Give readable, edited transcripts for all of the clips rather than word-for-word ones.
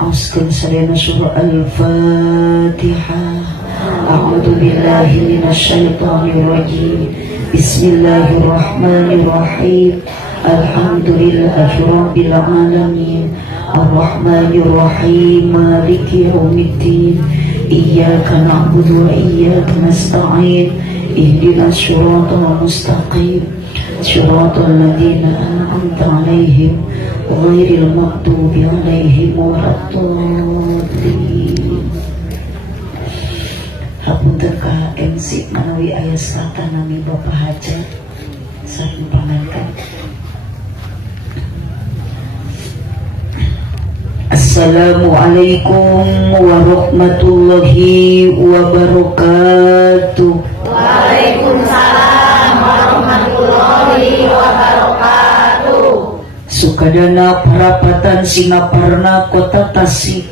Auskan sadana surah Al-Fatihah. A'udzu billahi minasyaitonir rajim. Bismillahirrahmanirrahim. Alhamdulillahi rabbil alamin. Ar-Rahmanir Rahim. Maliki yaumiddin. Iyyaka na'budu wa iyyaka nasta'in. Ihdinas siratal mustaqim. Siratal ladzina an'amta 'alaihim ghairil maghdubi 'alaihim waladdallin. Hapunten ka MC manawi aya serata nami Bapak Hajat sareng panganten. Assalamualaikum warahmatullahi wabarakatuh. Waalaikumsalam warahmatullahi wabarakatuh. Sukadana parapatan Singaparna Kota Tasik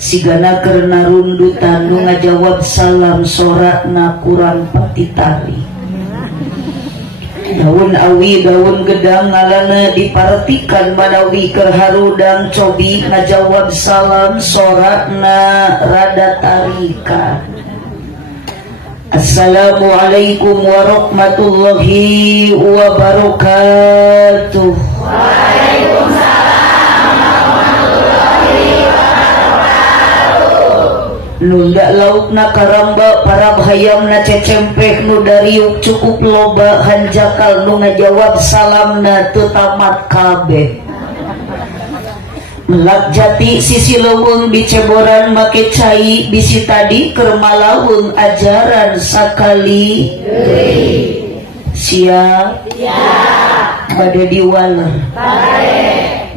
sigana karena rundutan nu ngajawab salam sorakna kurang patitari. Daun awi daun gedang ngalana dipartikan manawi keharudang cobi ngajawab salam sorakna rada tarikan. Assalamualaikum warahmatullahi wabarakatuh. Waalaikumsalam warahmatullahi wabarakatuh. Nunda laukna karamba para hayamna cecempeh nu dariuk cukup loba hanjakal nu ngajawab salamna teu tamat kabeh. Melak jati sisi leuweung diceboran make cai bisi tadi keur malawung ajaran sakali siap bade diwaler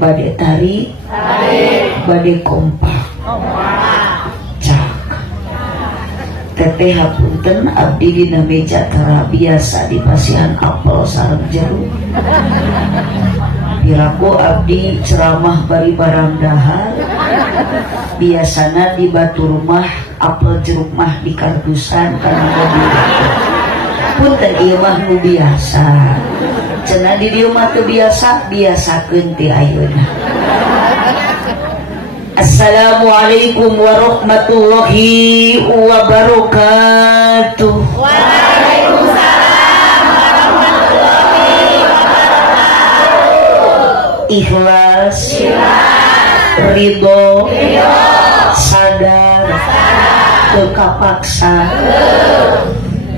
bade tari bade kompak cak teteh hapunten abdi dina meja tara biasa dipasihan apel sareng jeruk. Piraku abdi ceramah bari barang dahar biasana di batu rumah apel jeruk mah di kardusan karena mobil punten ieu mah nu biasa cenah di dieu mah teu biasa biasakeun ti ayeuna. Assalamualaikum warahmatullahi wabarakatuh. Waalaikumsalam warahmatullahi wabarakatuh. Ikhlas, ridho, sadar, teu kapaksa.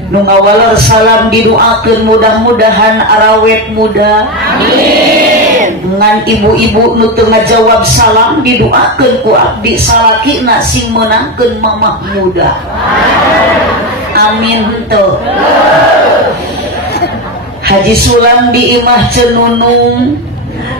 Nu ngawaler salam didoakeun mudah-mudahan arawet muda. Amin. Ngan ibu-ibu nu teu ngajawab salam didoakeun ku abdi salakina sing meunangkeun mamah muda. Amin henteu. Haji Sulam di Imah Cenunung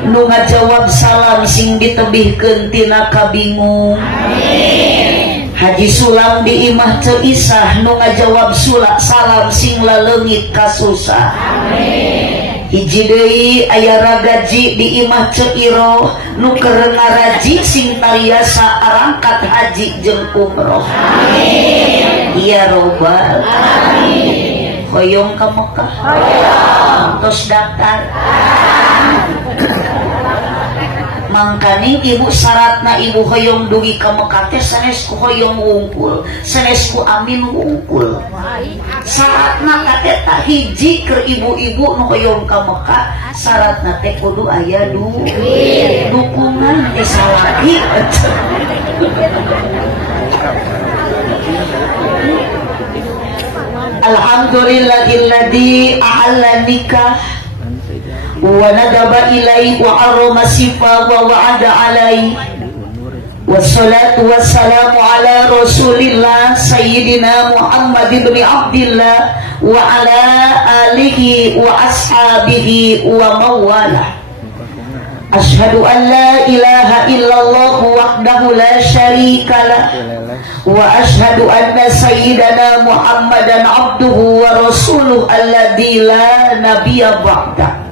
nu ngajawab salam sing ditebihkeun tina kabingung. Amin. Haji Sulam di Imah Ceisah nu ngajawab salam sing laleungit kasusah. Amin. Hiji deui aya ragaji di Imah Ceiro nu keur ngaraji sing tariasa arangkat haji jeung umroh. Amin. Ya robbal alamin. Hoyong ka Mekah. Hoyong. Tos daftar. Mangkani ibu syaratna ibu hoyong dugi ka Mekah teh sanes ku hoyong wungkul, sanes ku amin wungkul. Syaratna kate tak hiji keur ibu-ibu nu hoyong ka Mekah, syaratna teh kudu aya dukungan teh salaki. Alhamdulillahilladzi a'alla nikah wa nadaba ilaihi wa arrama sifa wa wa'ada alaihi wassalatu wassalamu ala rasulillah sayyidina Muhammad ibn Abdillah wa ala alihi wa ashabihi wa mawalah. Ashhadu an la ilaha illallah wahdahu la syarikalah wa ashhadu anna sayyidana Muhammadan abduhu wa rasuluh alladzi la nabiyya ba'da.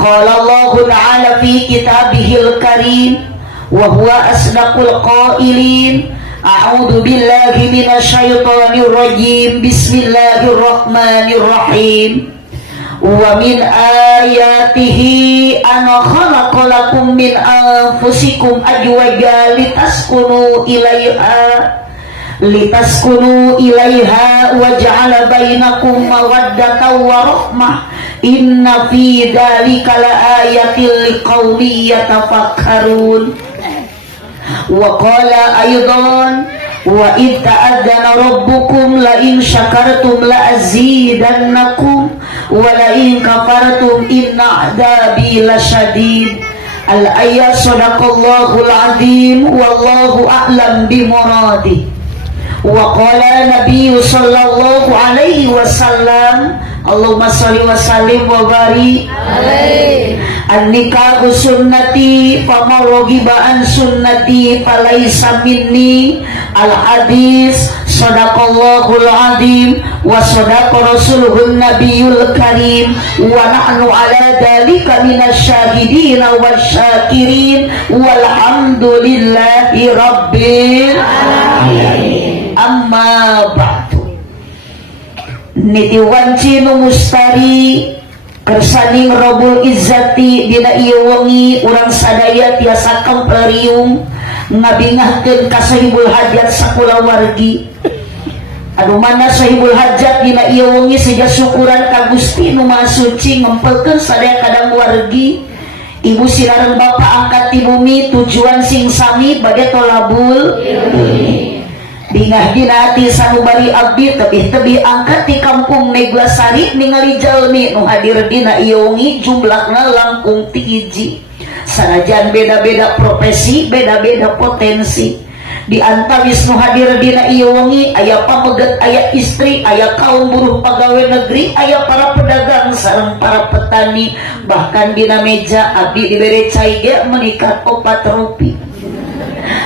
Qala Allah Ta'ala fi kitabihil karim wa huwa asdaqul qailin. A'udzu billahi minasyaitonir rajim. Bismillahirrahmanirrahim. wa min ayatihi an khalaqalakum min anfusikum azwajan litaskunu ilaiha wa ja'ala bainakum mawaddatan wa rahmah inna fi dzalika laayatil liqaumin yatafakkarun. Wa qala aydan wa id ta'adzana rabbukum la in syakartum la azidannakum wa la in kafartum inna 'adzabi lasyadid. Al-ayat. Shadaqallahul azim wallahu a'lam bimuradihi. Wa qala Nabi sallallahu alaihi wasallam Allahumma sholli wa sallim wa barik alaihi an-nikahu sunnati faman raghiba an sunnati falaysa minni. Al-hadis. Shadaqallahul azim wa shadaqa rasuluhun nabiyul karim wa nahnu ala dzalika minasyahidin wasyakirin walhamdulillahi rabbil alamin. Amma ba'du. Niti wanci nu mustari kersaning Rabbul Izzati dina ieu wengi urang sadaya tiasa kemplerium ngabingahkeun ka sahibul hajat sakulawargi. Anu mana sahibul hajat dina ieu wengi seja syukuran ka Gusti nu Maha Suci ngempelkeun sadaya kadang wargi. Ibu sirareng bapa angkat ti bumi tujuan sing sami bade tolabul ilmi. Dingah dina hati sanubari abdi tebih-tebih angkat di kampung Neglasari ningali jalmi nu hadir dina ieu wengi jumlahna langkung 3. Sanajan beda-beda profesi, beda-beda potensi. Di antawis nu hadir dina ieu wengi aya pameget, aya istri, aya kaum buruh pegawai negeri, aya para pedagang sareng para petani. Bahkan dina meja abdi dibere cai ge meningkat 4 rupiah.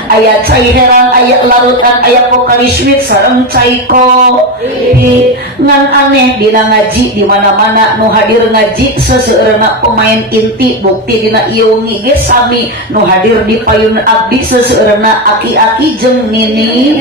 Aya cai herang, aya larutan, aya pokari sweet sareng cai kopi. Ngan aneh dina ngaji di mana-mana nu hadir ngaji seseueurna pemain inti. Bukti dina ieu wengi ge sami nu hadir di payun abdi seseueurna aki-aki jeung nini.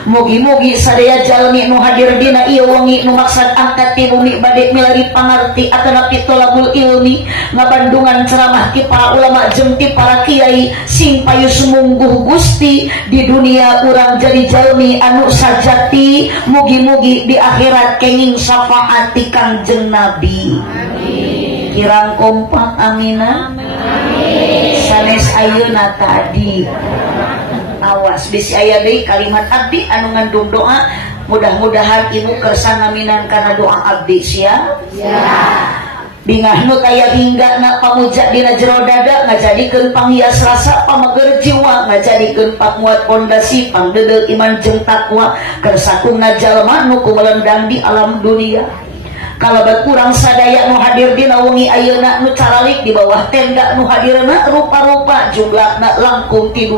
Mugi-mugi sadaya jalmi nu hadir dina ieu wengi nu maksad angkat ti bumi bade milari pangarti atana pitolabul ilmi ngabandungan ceramah ti para ulama jeung ti para kiai sing payu sumungguh Gusti di dunia urang jadi jalmi anu sajati. Mugi-mugi di akhirat kenging syafaat ti Kangjeng Nabi. Amin. Kirang kompak amina. Amin. Sanes ayeuna tadi. Awas bisi aya deui kalimat abdi anu ngandung doa. Mudah-mudahan ibu kersa ngaminan kana doa abdi sia. Bingah nu kaya hingga na pamuja dina jero dada ngajadikeun panghias rasa pameger jiwa ngajadikeun pamuat pondasi pangdeudeuh iman jeung takwa kersakungna jalma nu kumelendang di alam dunia. Kalabat kurang sadaya nu hadir dina wengi ayeuna nu caralik di bawah tenda nu hadirna rupa-rupa jumlahna langkung 3.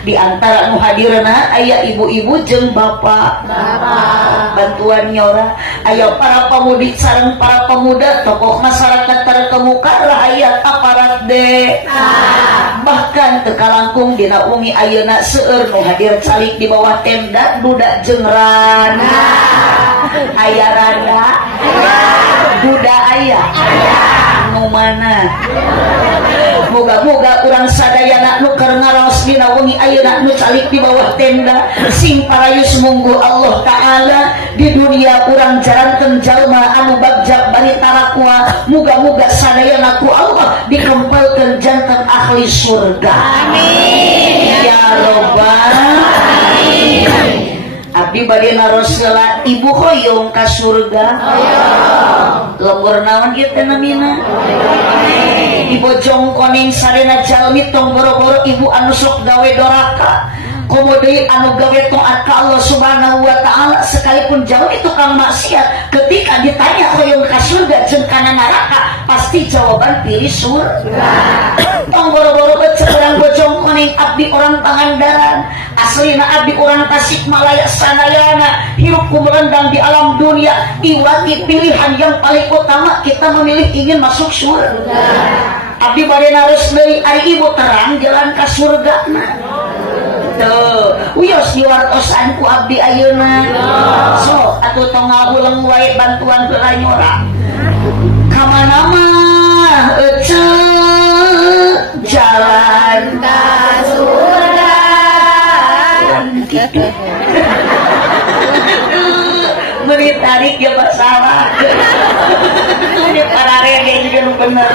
Di antara nu hadirna aya ibu-ibu jeung bapak. Bantuan nyora aya para pamudi sareng para pemuda tokoh masyarakat terkemuka rakyat aparat de. Bahkan teu kalangkung dina wengi ayeuna seueur nu hadir calik di bawah tenda duda jeung rana. Aya rada duda aya nu mana. Moga-moga urang sadayana nu keur ngaraos dina wengi ayeuna nu calik di bawah tenda sing parayus munggu Allah taala di dunia urang jarankeun jalma anu bagjak bari tarakwa. Moga-moga sadayana ku Allah dikempelkeun janten ahli surga. Amin ya robbal alamin. Abdi bade naros heula ibu hoyong ka surga. Lembur naon kieu teh namina? Ibu jongkoning sarena jalmi tong boro-boro ibu anu sok gawe doraka. Komo deui anu gawe taat ka Allah Subhanahu wa taala sekalipun jalmi tukang maksiat ketika ditanya hoyong ka surga jeung kana neraka pasti jawaban pilih surga. Tong boro-boro becerang bojong koning abdi orang Pangandaran aslina abdi orang Tasikmalaya sanayana hirup kumelendang di alam dunia. Iwati pilihan yang paling utama kita memilih ingin masuk surga. Abdi bade naros deui ari ibu terang jalan ka surgana. Tuh, uyos diwartosan ku abdi ayeuna. So, atuh tong ngahuleng wae bantuan heula nyora. kamana mah jalan ka surga meni tarik ya masalah ini para rege juga bener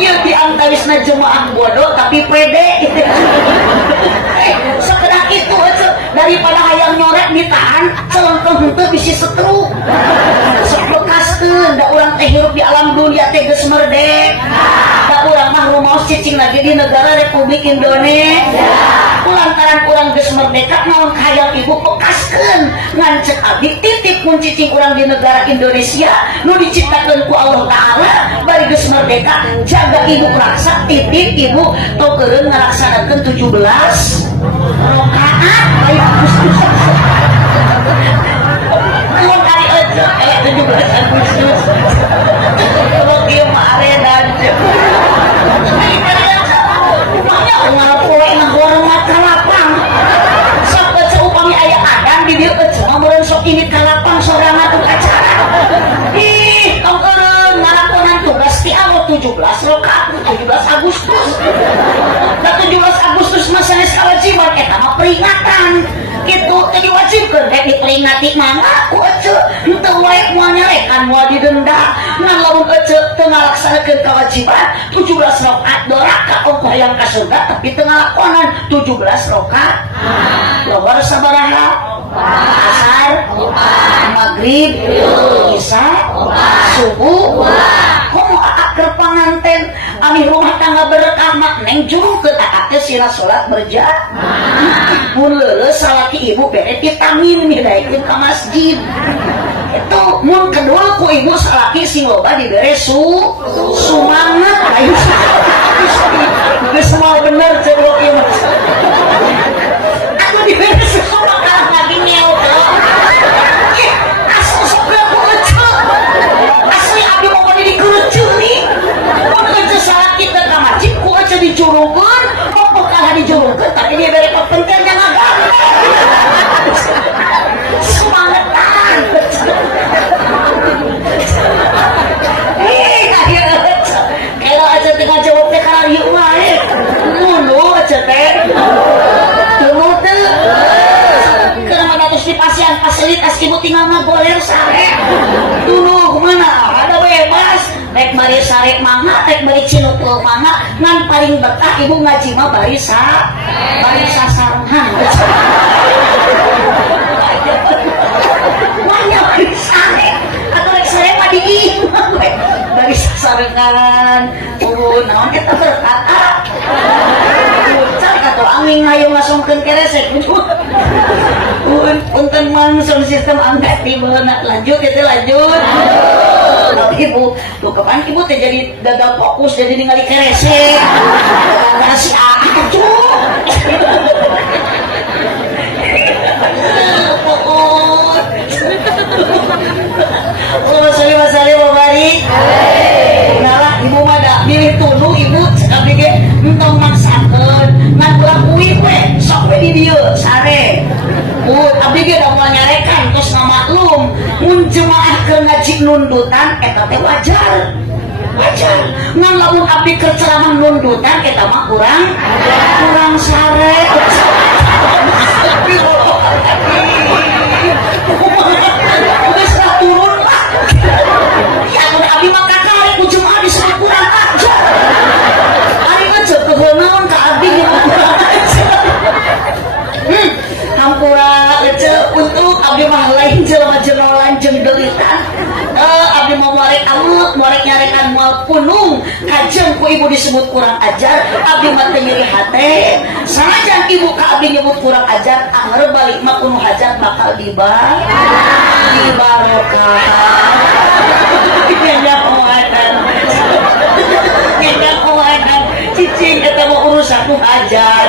iya diantawis jemaah bodoh tapi pede sekedar itu aja daripada hayang nyorek ditahan celenteng itu bisa setruk sebekaskeun da urang teh hirup di alam dunia teh geus merdek da urang mah rumaos cicing lagi di negara Republik Indonesia lantaran urang geus merdeka naon hayang ibu bekaskeun ngan cek abdi titip mun cicing urang di negara Indonesia nu diciptakeun ku Allah Taala bari geus merdeka jaga ibu raksa titip ibu togeureun ngalaksanakeun 17 rakaat baik Agustus mun ari aja 17 Agustus kalau kieu mah aredan banyak orang poe ngagoreng mata lapang sok upami aya adan di dieu mah meureun sok ini kalapang sorangan teu acara ih tongkeureun ngalakonan tugas ti Allah 17 rakaat 17 Agustus da 17 Agustus mah sanes kawajiban eta mah peringatan kitu teh diwajibkeun rek diperingati mangga ku ece henteu wae moal nyarekan moal didenda ngan lamun ece teu ngalaksanakeun kewajiban 17 rakaat doraka ongkoh hayang ka surga tapi teu ngalakonan 17 rakaat lohor sabaraha asar maghrib isya subuh komo akak keur panganten ami rumah tangga berkah mak neng jurungkeun akak teh sira salat berjamaah mun leuleus salaki ibu bere vitamin midaikeun ka masjid itu mun kedua ku ibu salaki sing loba dibere sumanget ayo geus moal bener ceuk ieu aku dibere sumanget kalah lagi ngeo asli sobra ku ece asli abdi mau di dikurucun nih mun ece salaki teh ka masjid ku ece dijurungkeun opo kalah dijurungkeun tapi dia bere kepentingan jangan semangetan kalau aja tengah jawab teh karena yuk wae dulu aja teh dulu teh kenapa datus di pasien fasilitas ibu tinggal ngagoler sare dulu kemana ada bebas rek bari sare mangga rek bari cinut mangga ngan paling betah ibu ngaji mah bari sasarangan banyak bari sare atau rek sare mah diimah bari sasarangan naon eta berkat cak atau angin ngayung ngasongkeun keresek punten mangson sistem angkat tibeuna lanjut itu lanjut tapi ibu tuh kapan ibu teh jadi dadak fokus jadi ningali keresek kasih aduh Allah salih wa barik ngalah ibu mah da milih tunu ibu sekali ge entong maksakeun ngan lakui we sok we di dieu sare abdi ge da moal nyarekan tos ngamaklum mun jemaah keur ngaji nundutan eta teh wajar ngan lamun abdi keur ceramah nundutan eta mah kurang sare geus turun lah ya abdi mah kakak ku jemaah disuruh kurang ajar ari aja kehenaon ka abdi kurang ajar hampura ece untuk abdi mah lain jelema lanjeng deulitan abdi mau morek nyarekan moal punung kajeng ku ibu disebut kurang ajar abdi mah teu nyeri hate sanajan ibu ka abdi nyebut kurang ajar anger balik mah kuno hajat bakal dibarokah ngendak oadan cicing eta mah urusan nu hajat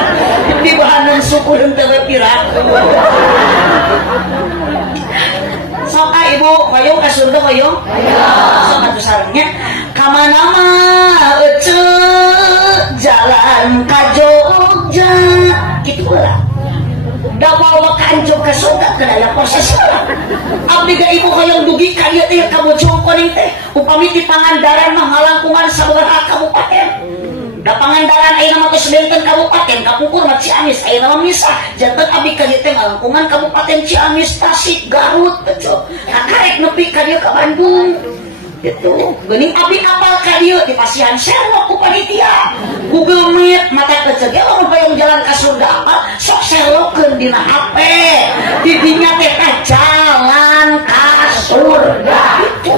di bahanan syukur henteu piraku sok ibu hoyong ka surga hoyong sok atuh sarengnya kamana mah ece jalan ka Jogja kitu heula da mau ka anjog ka surga kedaya proses abdi ga ibu hoyong dugi ka dieu teh ka bojong kuning teh upami ti Pangandaran mah ngalangkungan sabaraha kabupaten da Pangandaran ayeuna mah geus benten kabupaten kapungkur mah Ciamis ayeuna mah misah janten abdi ka dieu teh ngalangkungan kabupaten Ciamis Tasik Garut bejo karek nepi ka dieu ka Bandung gitu geuning abdi apal ka dieu di pasihan Sherlock ku panitia Google Meet mata kecegel lamun hoyong jalan ka surga apal sok Sherlockkeun dina HP di dinya teh jalan ka surga itu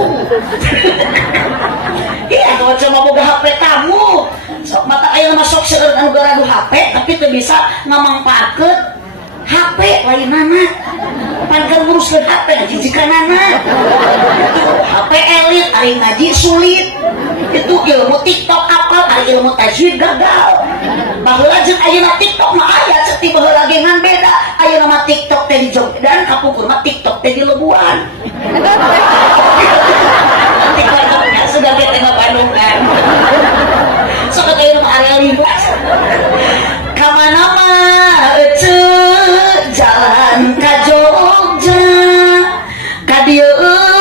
iya kalau cuma boga HP tamu sok mata ayeuna mah sok seueur anu garadu HP tapi teu bisa ngamangpaatkeun HP lainana pankan nguruskeun HP jijikanana HP elit ari ngaji sulit itu ilmu TikTok apal ari ilmu tajwid gagal baheula jeung ayeuna TikTok mah aya ceuk ti baheula ge ngan beda ayeuna mah TikTok teh di Jogdan kapungkur mah TikTok teh di Lebuan TikToknya sudah ge teh Bandung kan sok ayeuna mah area lintas ka mana mah jalan ka Jogja ka dieu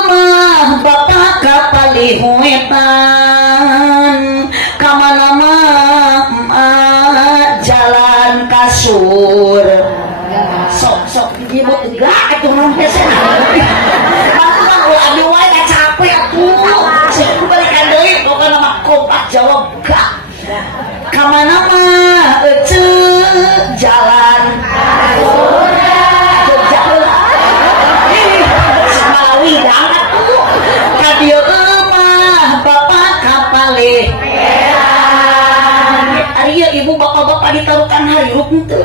mah bapak kapalihuetan ka mana mah jalan ka sok ibu tegak atuh mun pesen mah ulah abdi wae da capek atuh sing balik ka deui pokona mah kompak jawab gak ka mana mah jalan Widang atuh ka dieu mah bapak kapale ari ibu bapak-bapak ditarukan harirup henteu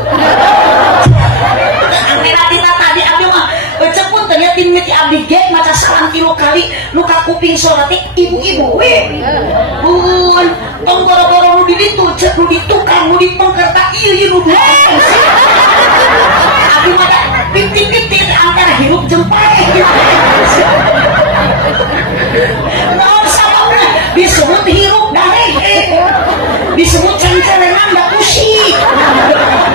antara kita tadi abdi mah cepun teh nya tim ti abdi ge maca salam 3 kali nu ka kuping salat ibu-ibu we pun tong boro-boro nu di ditu cek nu di tukang nu di pengkerta ieu nu abdi mah pipit-pipit antara hirup jeung pae naon sababna disebut hirup dareh disebut cencerengan da pusing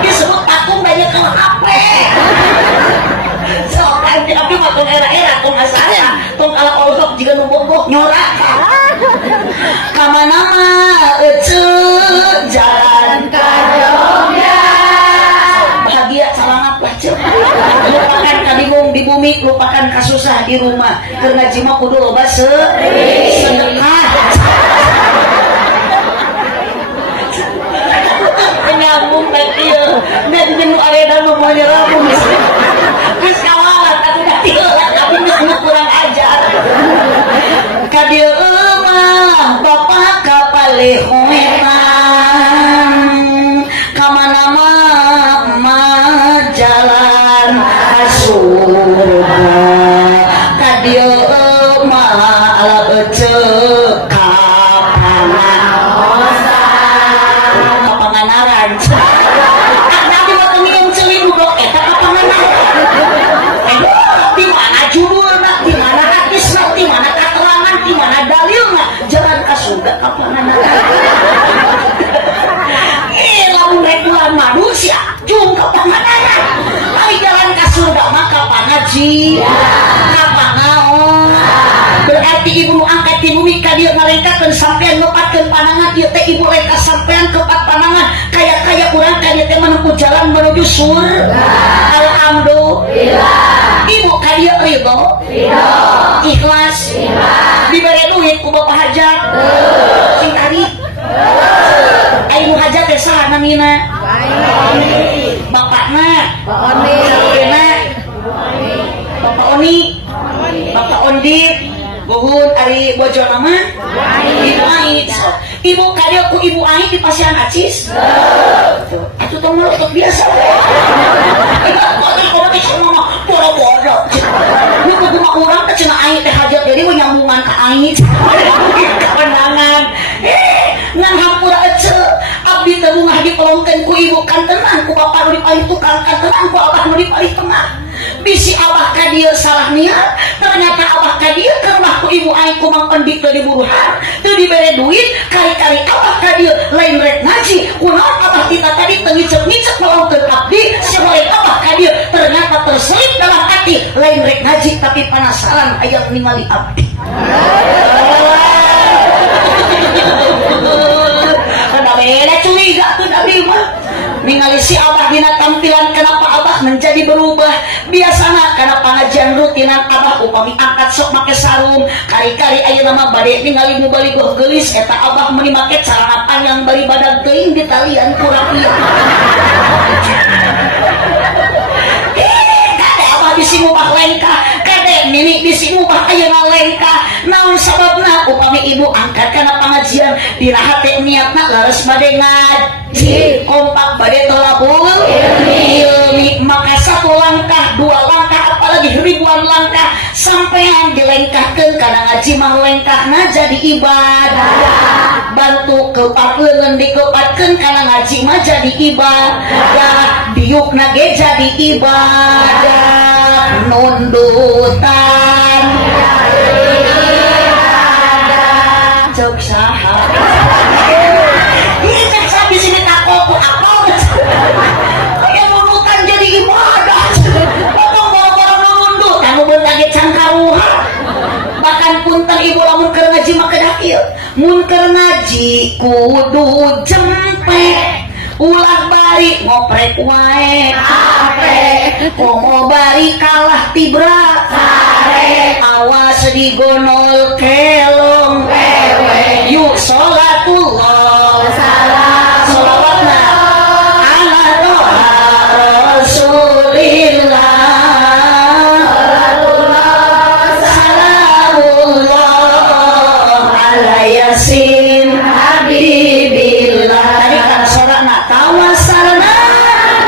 disebut takung da nyekel HP sok abdi mah tong era-era tong asara tong ala olok jiga nu bogok nyorak ka mana mah jalan ka Jogja bahagia salangat lah ceu lupakan ka bingung di bumi lupakan ka susah di rumah keur ngaji mah kudu loba sedekah nyambung teh ieu dan jeung nu areda nu moal nyerabung geus kawalat atuh da tieulah tapi geus kurang ajar ka dieu mah bapak kapalihoetan ka mana mah jalan ka surga ka dieu mah ceuk ka Panganaran tapi waktu minum celing duduk eta ka Panganaran di mana judulna di mana hadisna di mana keterangan di mana dalilna jalan ka surga ka Panganaran lamun rek bulan madu sia jung ka Panganaran ari jalan ka surga mah ka Pangaji ka Pangaon berarti ibu angkat di bumi ka dieu ngarengkakeun sampean ngepatkeun panangan ieu teh ibu rek sampean kepat panangan kaya urang ka dieu teh menempuh jalan menuju surga alhamdulillah ibu ka dieu ridho ikhlas dibere duit ku bapak hajat sing tadi aing hajat teh saha namina bapakna Bapak Oni Bapak Ondi Buhun ari bojo nama Ibu Ai ibu kadieu ku Ibu Ai di Pasian Acis atuh tong melotot biasa kalau teh mah boro-boro nu kudu mah urang teh cenah Ai teh hajat jadi we nyambungan ka Ai kemenangan ngan hampura ece abdi teh bungah dipelongkeun ku ibu kantenan ku bapak nu dipalih tukang kantenan ku abah nu dipalih tengah bisi abah ka dieu salah niat ternyata abah ka dieu ke rumah ku Ibu Ai ku Mang Pendik teu diburuhan teu dibere duit kali-kali abah ka dieu lain rek ngaji kunaon abah kita tadi teu ngicep-ngicep melongkeun abdi si horeng abah ka dieu ternyata berselip dalam hati lain rek ngaji tapi penasaran hayang ningali abdi. Kada beda curiga tuh abdi mah. Ningali si abah dina tampilan kenapa abah menjadi berubah. Biasana karena pengajian rutinan abah upami angkat sok make sarung kari-kari ayeuna mah bade ningali nu bali geulis eta abah meuni make celana panjang bari badag teuing di talian kurang ieu. Kade abah bisi ngubah lengkah, kade nini bisi ngubah ayeuna lengkah. Naon sababna upami ibu angkat kana pengajian dina hate niatna leres bade ngaji kompak bade tolabul ilmi maka satu langkah dua langkah apalagi ribuan langkah sampean dilengkahkeun kana ngaji mah lengkahna jadi ibadah bantu kepat leungeun dikepatkeun kana ngaji mah jadi ibadah diukna ge jadi ibadah nundutan cok saha ini cek sabi sini kakoku apa yang nunutan jadi ibadah potong boro-boro nundut kamu bentage cangkaruha bahkan punten ibu lamun keur ngaji mah kedah ieu mun keur ngaji kudu jempek ulah bari ngoprek wae ape komo bari kalah tibra sare awas digonol kelong wewe yuk sholatullah salam sholawatna ala toha rasulillah sholatullah salamullah ala yasin habibillah tadi kan sorana tawasalna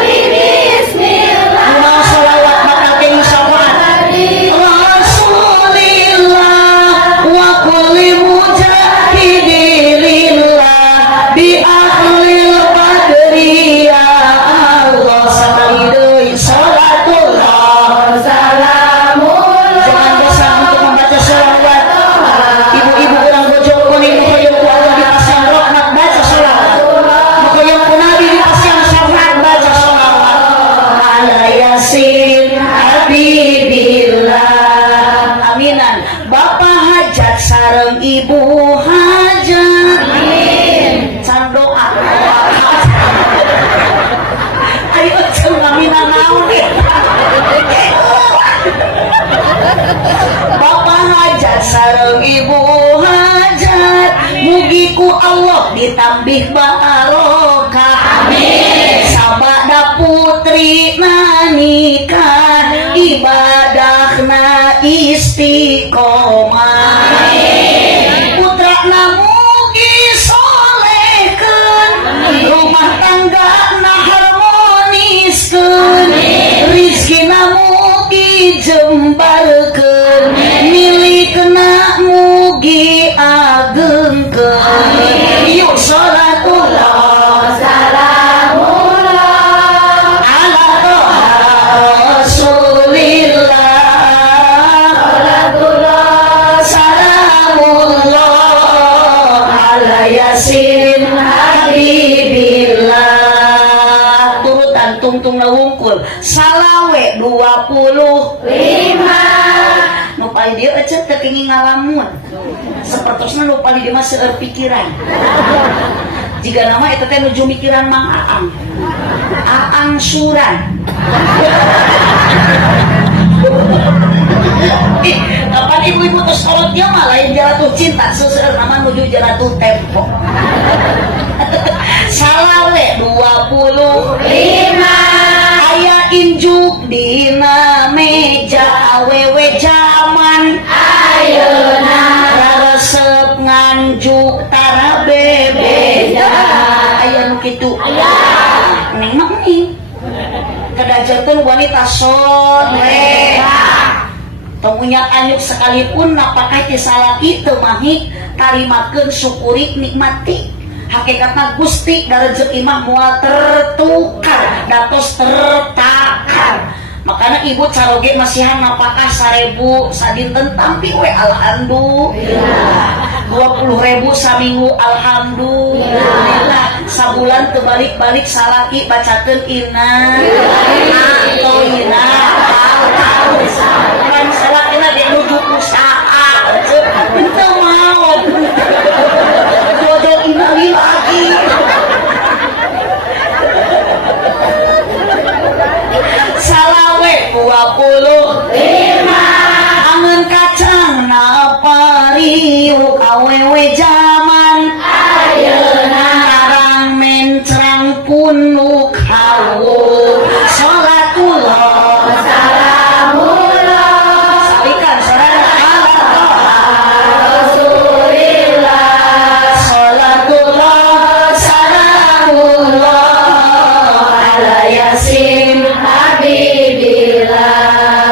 bismillah Allah sholawat bakal ke musyafaat Rasulillah wa kulli mujahidillah bi ahlil badri ya Allah sakali deui sholatullah salamullah jangan bosan untuk membaca sholawat ibu-ibu urang bojo kuning hoyong ku Allah dipasang rahmat baca sholawat hoyong ku nabi dipasang syafaat baca sholawat ala yasin habibillah aminan bapak hajat sareng ibu hajat amin can doa ayo jeung aminan naon bapak hajat sareng ibu hajat mugi ku Allah ditambih barokah amin sabada putri nikah ibadahna istiqomah amin putrana mugi solehkeun rumah tanggana harmoniskeun rizkina mugi jembarkeun milikna mugi agengkeun yuk sholatullah salamullah ala toha rasulillah sholatullah salamullah ala yasin habibillah turutan tungtung wungkul salawe 25 nu paling dia ecet teu kenging ngalamun sapertosna nu paling dia mah seueur pikiran jika nama eta teh nuju mikiran Mang Aang suran kapan ibu-ibu terus kolot dia mah lain jaratuh cinta seueur nama nuju jaratuh tempo salawe 25 aya injuk dina meja awewe jaman ayeuna resep nganjuk tara bebeja aya nu kitu ning mah ning kadajarkeun wanita soleha tong unyak anyuk sekalipun napakah ti salaki teu mahik tarimakeun syukuri nikmati hakikatna Gusti da rezeki mah moal tertukar datos tertakar makana ibu caroge masihan napakah 1000 sadinten tampi we alhamdulillah 20.000 saminggu alhamdulillah sabulan teu balik-balik salaki bacakeun inna atau inna Kan salah kena dia nuju usaha. Ente mau. Jodoh ini lagi. Salawe 25 angen kacang napariuk awewe zaman ayeuna narang mencrang punuk hawu sholatullah salamullah salikan sarana ala toha rasulillah sholatullah salamullah ala yasin habibillah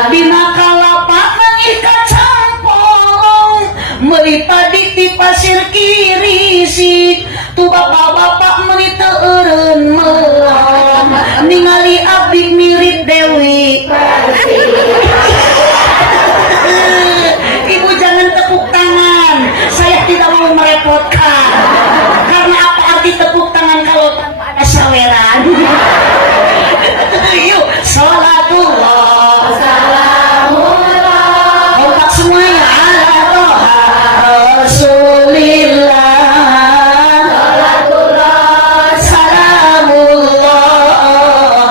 dina kalapa nangih kacang polong meuli padi di pasir kiri sik tu bapak-bapak meuli teu eureun melong ningali abdi mirip Dewi Persik. Ibu jangan tepuk tangan, saya tidak mau merepotkan. Karena apa arti tepuk tangan kalau tanpa ada saweran? Yuk, sholatullah salamullah kompak semuanya ala toha rasulillah sholatullah salamullah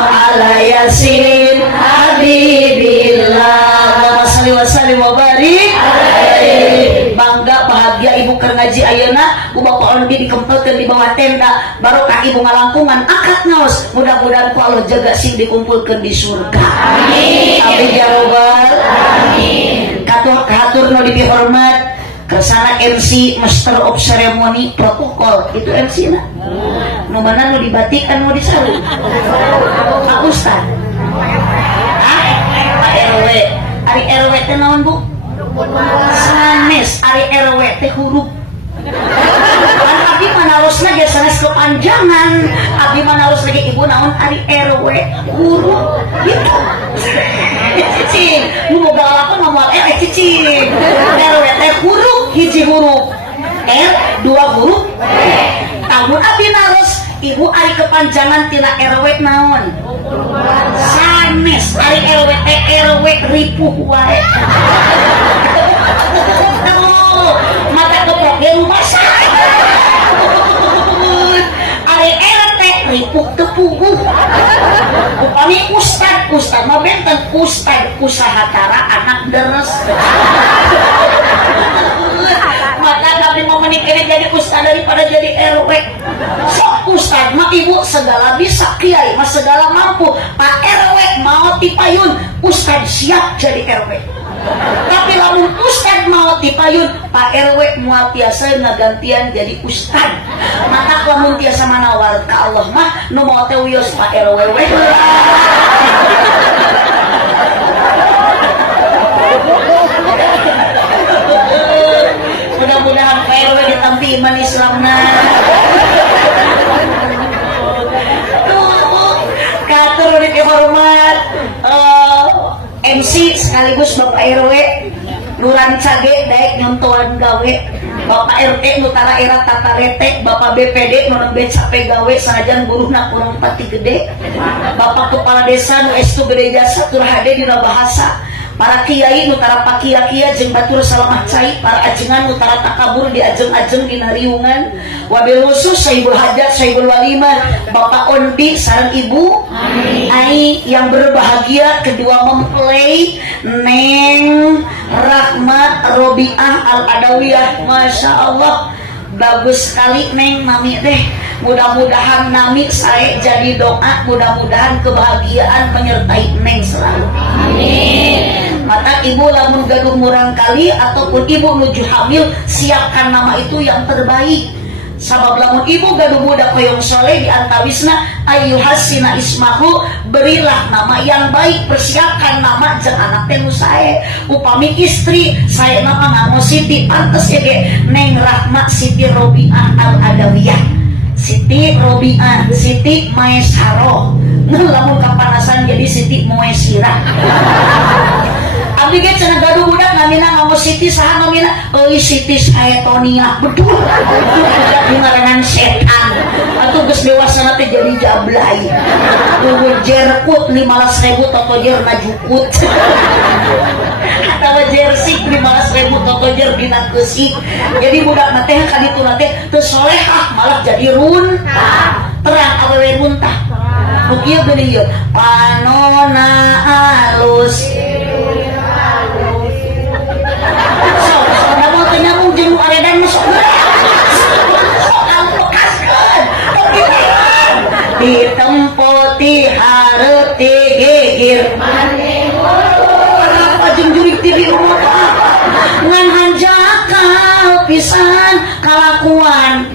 ala yasin habibillah Allahumma shalli wa sallim wa barik alaihi. Bangga bahagia ibu keur ngaji ayeuna ku bapak ondi dikempelkeun di bawah tenda barokah ibu ngalangkungan akad ngaos mudah-mudahan ku Allah jaga sing dikumpulkeun di surga amin amin ya robbal amin. Katur nu dihormat kersana MC Master of Ceremony protokol itu MC na nu mana nu dibatikan nu disawi Pak Ustad Pak RW ari RW teh naon Bu sanes ari RW teh huruf kan abdi manarosna ge sanes kepanjangan abdi manaros lagi ibu naon ari RW huruf gitu cicing nu boga lakon ngomong cicing RW teh huruf hiji huruf R dua huruf tahun abdi naros ibu ari kepanjangan tina RW naon sanes ari RW teh RW ripuh wae mata keprok di rumah saya ari RT ripuh tepuguh upami ustad mah benten ustad usahatara anak deres maka kami mau menikah jadi ustad daripada jadi RW sok ustad mah ibu segala bisa kiai mah segala mampu Pak RW mau dipayun ustad siap jadi RW tapi lamun ustad mau dipayun Pak RW mau tiasa ngagantian jadi ustad maka lamun tiasa manawar ke Allah mah nu mau teh wios Pak RW mudah-mudahan Pak RW ditampi iman Islamna katur dihormat MC sekaligus Bapak RW Nuran Cage daek nyontoan gawe Bapak RT Nutara Era Tata Rete Bapak BPD nu nembe capek gawe sanajan buruhna kurang pati gede Bapak Kepala Desa nu estu gede jasa tur hade dina bahasa para kiai nutara pakia-kia jeung batur salamah cai para ajengan nutara takabur di ajeng-ajeng dina riungan wabil khusus Saibul Hajat Saibul Walimah Bapak Ondi sareng Ibu Ai yang berbahagia kedua mempelai Neng Rahmat Robiah Al-Adawiyah Masya Allah bagus sekali Neng Mami deh mudah-mudahan Nami saya jadi doa mudah-mudahan kebahagiaan menyertai Neng selalu amin mata ibu lamun gaduh murang kali ataupun ibu menuju hamil siapkan nama itu yang terbaik sabab lamun ibu gaduh budak koyong soleh di antawisna ayyuhasina ismahu berilah nama yang baik persiapkan nama jeung anak teh nu sae upami istri saya nama ngamo Siti pantes ya ge Neng Rahma Siti Robiah Al-Adawiyah Siti Robiah Siti Maesaro lamun kapanasan jadi Siti Moesira abdi ge cenah gaduh budak ngamina ngamo Siti saha ngamina euy Siti Saetonia betul budak ngarangan setan atuh geus dewasa teh jadi jablay nuhun jerkut 15.000 toto jer najukut atau jersey 15.000 toto jer dina keusik. Jadi budak nate kaditu nate teu solehah malah jadi run terang awewe runtah nu kieu geuning ieu panona alus sok namun teu nyambung jeung nu aredan masuk ditempoti hareuti gigir apa jeung jurig ti rumah ngan hanjakal pisan kalakuan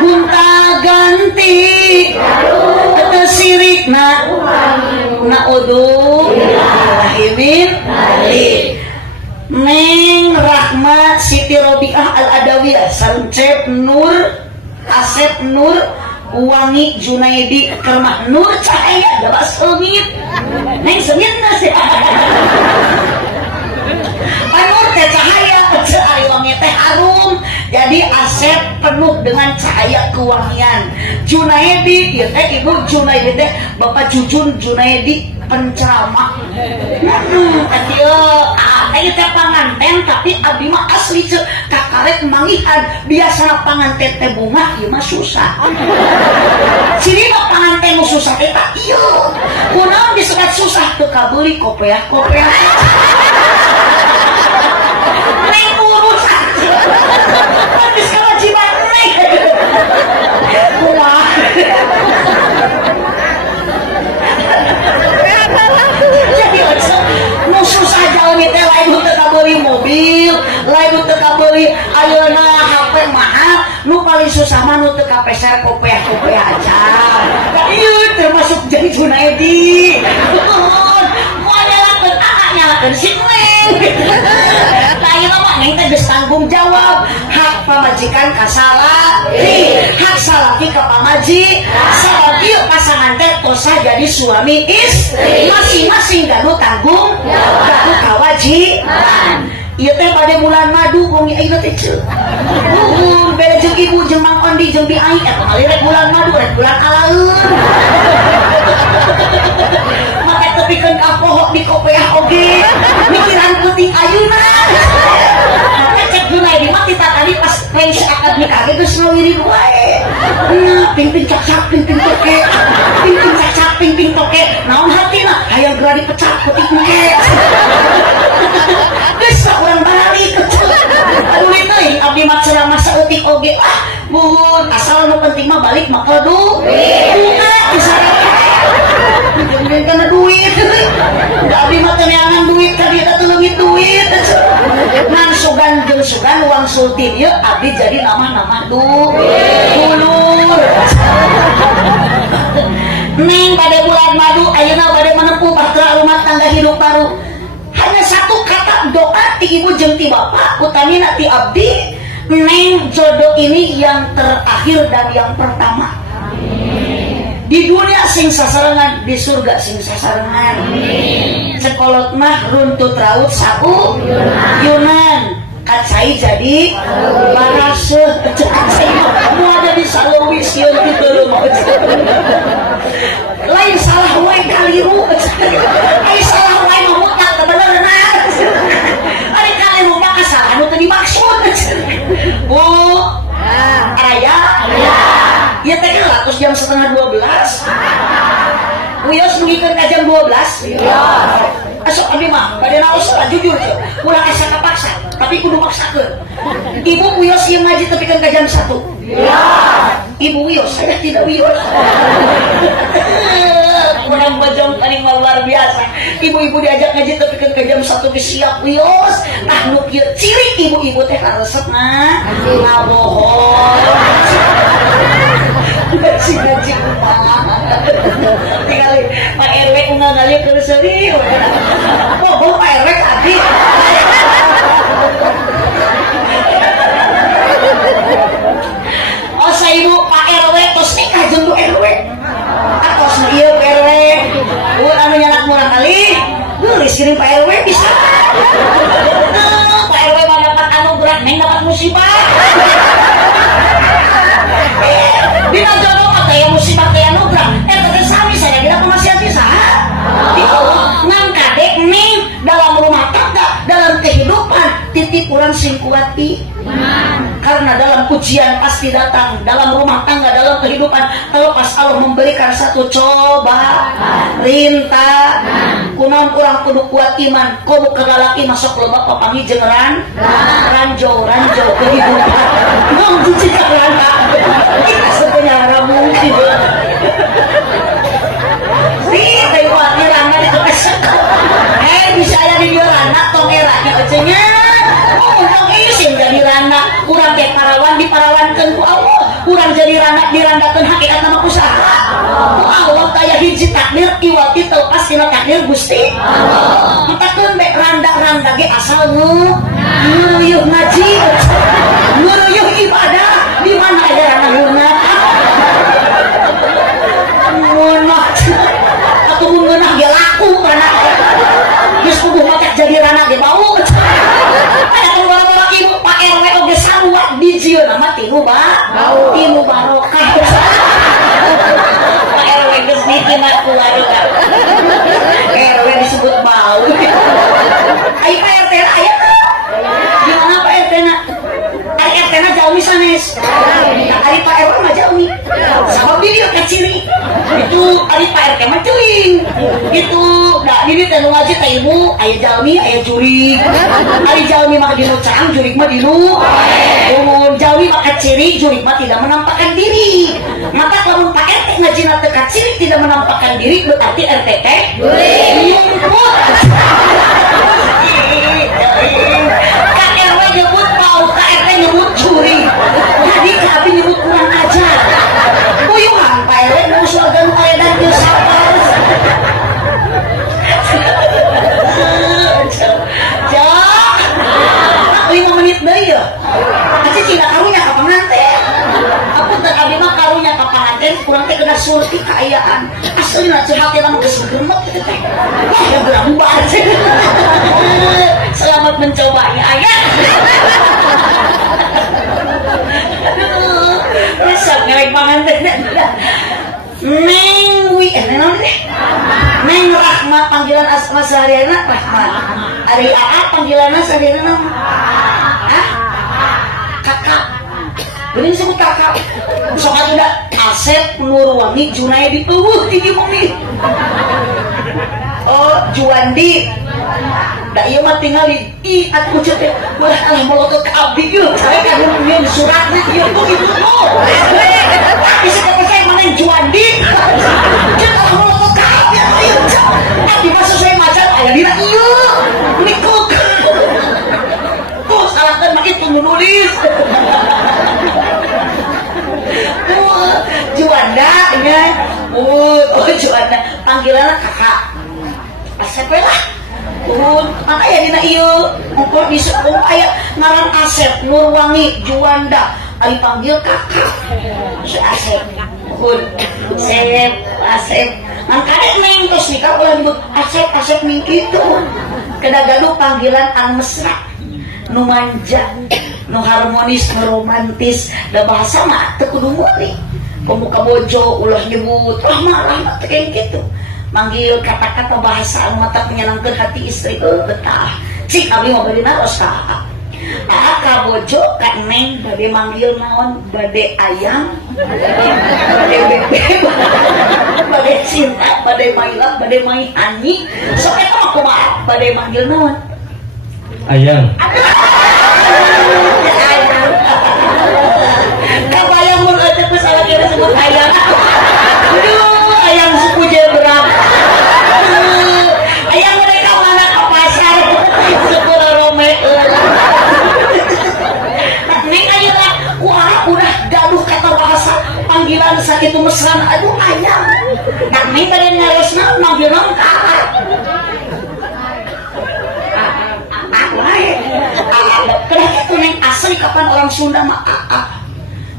gunta ganti teu sirikna naudzu rahimin balik Neng Rahma Siti Robiah Al-Adawiyah Sancep Nur Asep Nur Wangi Junaidi Kermah Nur Cahaya Dapat sengit Neng sengit gak sih? Nur teh cahaya Cahaya wangi teh harum. Jadi Asep penuh dengan cahaya kewangian. Junaidi ya teh ibu Junaidi teh Bapak Jujun Junaidi penceramah. Ieu teh panganten tapi abdi mah asli ceu kakarek mangihan biasana panganten teh bunga ieu mah susah. Sini mah panganten nu susah teh tak ieu. Kunaon disebut susah teu kabeuli kopeah-kopeah. Neng urus habis kewajiban neng. Wah. Jadi nu susah jauh teh lain teu kabeuli mobil, lain teu kabeuli ayeuna HP mahal, nu paling susah mah nu teu kapeser kopeah-kopeah aja. Da ieu termasuk jeung Junaidi. Moal nyalakeun si Neng. Da ieu mah Neng teh geus tanggung jawab, hak pamajikan ka salaki, hak salaki ka pamaji. Salaki pasangan teh tosa jadi suami istri. Masing-masing ganu tanggung ganu kawajiban. Ieu teh pada bulan madu wong ayeuna teh ceuk. Beda jeung ibu jeung Mang Ondi jeung Bi Ai eta mah rek bulan madu rek bulan alaeun. Make tepikeun ka poho di kopeah oge. Mikiran penting ayeuna. Maka cek Junaidi mah kita tadi pas pensi akad nikah ge geus ngawirin wae. Ping-ping cak-cak ping-ping toke. Ping-ping cak-cak ping-ping toke. Naon hatina? Hayang geura dipecat peutik engke. Geus urang balik. Aduh teuing abdi mah selama saeutik oge. Buhun asal nu penting mah balik mah kudu bunga disareke. Jangan kana duit. Abdi mah teu neangan duit ka dieu teh leungit duit. Ngan sugan jeung sugan uang sultin ieu abdi jadi nama-nama dulur. Neng pada bulan madu ayeuna bade menempuh bahtera rumah tangga hidup baru. Hanya satu kata doa ti ibu jeung ti bapak utamina ti abdi. Neng jodoh ini yang terakhir dan yang pertama. Di dunia sing sasarangan, di surga sing sasarangan. Sekolot mah runtut raut saku Yunan. Kacai jadi baraseuh. Kacai mah jadi salawi sieun kitu mah. Lain salah wae kaliru. Ai salah wae mah mutak teh benerna. Ari kaliru mah kasalahan nu teu dimaksud. Bu, Aya. Ya teh latos jam setengah 12. Uyos mengikut ka jam 12. Iya. Asok abdi mah bade naos jujur teh. Ulah asa kapaksa, tapi kudu maksakeun. Ibu Uyos ieu ngaji tepikeun ka jam 1. Iya. Ibu Uyos, saya tidak Uyos. Kurang bojong paling luar biasa. Ibu-ibu diajak ngaji tepikeun ka jam 1 geus siap Uyos. Tah nu kieu ciri ibu-ibu teh karesep ngabohong. Ngaji kumaha. Tinggal Pak RW unggal ngalih keur seuri. Oh, Pak RW tadi. Oh, sa ibu Pak RW tos nikah jeung Bu RW. Atos nu ieu Pak RW. Anu nyanak murah kali. Geulis kirim Pak RW bisa. Pak RW mah dapat anugerah, neng dapat musibah. Dina jodoh mah teh musibah teh anugerah. Eta teh sami saya dapat Karena dalam ujian pasti datang, dalam rumah tangga, dalam kehidupan, terlepas Allah memberikan satu coba, rinta, kunaon kurang kudu kuat iman, kudu kelalaki masuk loba papangi jengeran, ranjau kehidupan, ngom cuci karana, kita sebenarnya mungkin. Tapi wani rana itu kesek, bisa ya di rana tong eranya kecenya. Orang isin jadi rana, kurang kayak parawan diparawankan ku Allah, kurang jadi rana dirandakan hakikat nama usaha. Ku Allah kayak hiji takdir iwati telepas tina takdir Gusti. Kita kan be randa ge asal nguruyuh ngaji, nguruyuh ibadah, di mana ada rana ngeunah. Ngeunah, atau ngeunah ge laku rana. Geus kudu matak jadi rana ge bau. Ibu Pak RW oge sarua di jieu nama tilu tilu barokah. Pak RW geus ditina keluarga. RW disebut bau. Ayo Pak RT aya teh. Gimana Pak RT na? Ari RT na jauh sanes. Ari Pak RW mah jauh. Sabab dia keciri. Itu ari Pak RT mah teuing. Itu da di teh ngaji teh ibu aya jalmi aya jurig. Ari jalmi mah dinu cang jurig mah dinu. Jalmi mah kaciri jurig mah tidak menampakkan diri. Maka lamun Pak RT ngajina teu kaciri tidak menampakkan diri berarti RT teh nyumput. Kak RW nyebut bau, Kak RT nyebut jurig. Tadi Kak Abi nyebut kurang ajar. Puyuhan Pak RW nu surga nu aya dan teu sabar. Jak 5 menit deui ya. Aci cina karunya ka pengantin. Aku teh abi mah karunya ka pengantin kurang teh kena surti kaayaan. Aslinya curhat teh mah geus gemet kitu teh. Wah, ya berambar. Selamat mencobanya ayah. Bisa ngerek pengantin. Neng naon teh? Neng Rahma panggilan asma sehari-hari Rahmat. Ari AA panggilanna sehari-hari naon? Hah? Kakak. Bener disebut kakak. Sok ada Asep Nurwangi Junaidi tinggi mami. Oh, Juandi. Da ieu mah tinggal di atuh teh. Wah, ah molotot ka abdi ieu. Saya kan nyieun surat ieu gitu. Bisa saya mana Juandi. Jangan molotot ka abdi ieu. Abdi mah sesuai macan aya dina ieu. Nikuk. Tuh salahkeun mah kitu nulis. Juanda nya. Juanda panggilanna kakak. Asep lah. Makanya dina ieu engko disebut aya ngaran Asep Nurwangi Juanda ari panggil kakak. Si Asep. Asep. Mangkane neng tos nikah ulah disebut Asep ning kitu. Kada gaduh panggilan anu mesra. Nu manja, nu harmonis, nu romantis, da bahasa mah teu kudu meuli. Pemuka bojo ulah nyebut rahmah teh kayak gitu. Manggil kata-kata bahasa anu mata menyenangkan hati istri betah. Cik abdi mau beli naros ka ka bojo ka neng bade manggil naon bade ayam bade bebe bade cinta bade maila bade mai ani sok eta mah kumaha bade manggil naon ayam. Kabayang mun aja ku salah kira sebut ayam. Aduh, ayam suku jebra. Ayam mereka mana ke pasar? Suku Rome. Neng ayo lah, wah udah gaduh kata bahasa panggilan sakitu mesra. Aduh ayam. Nah neng tadi ngaresna manggil naon kakak. Kenapa itu neng asli kapan orang Sunda mah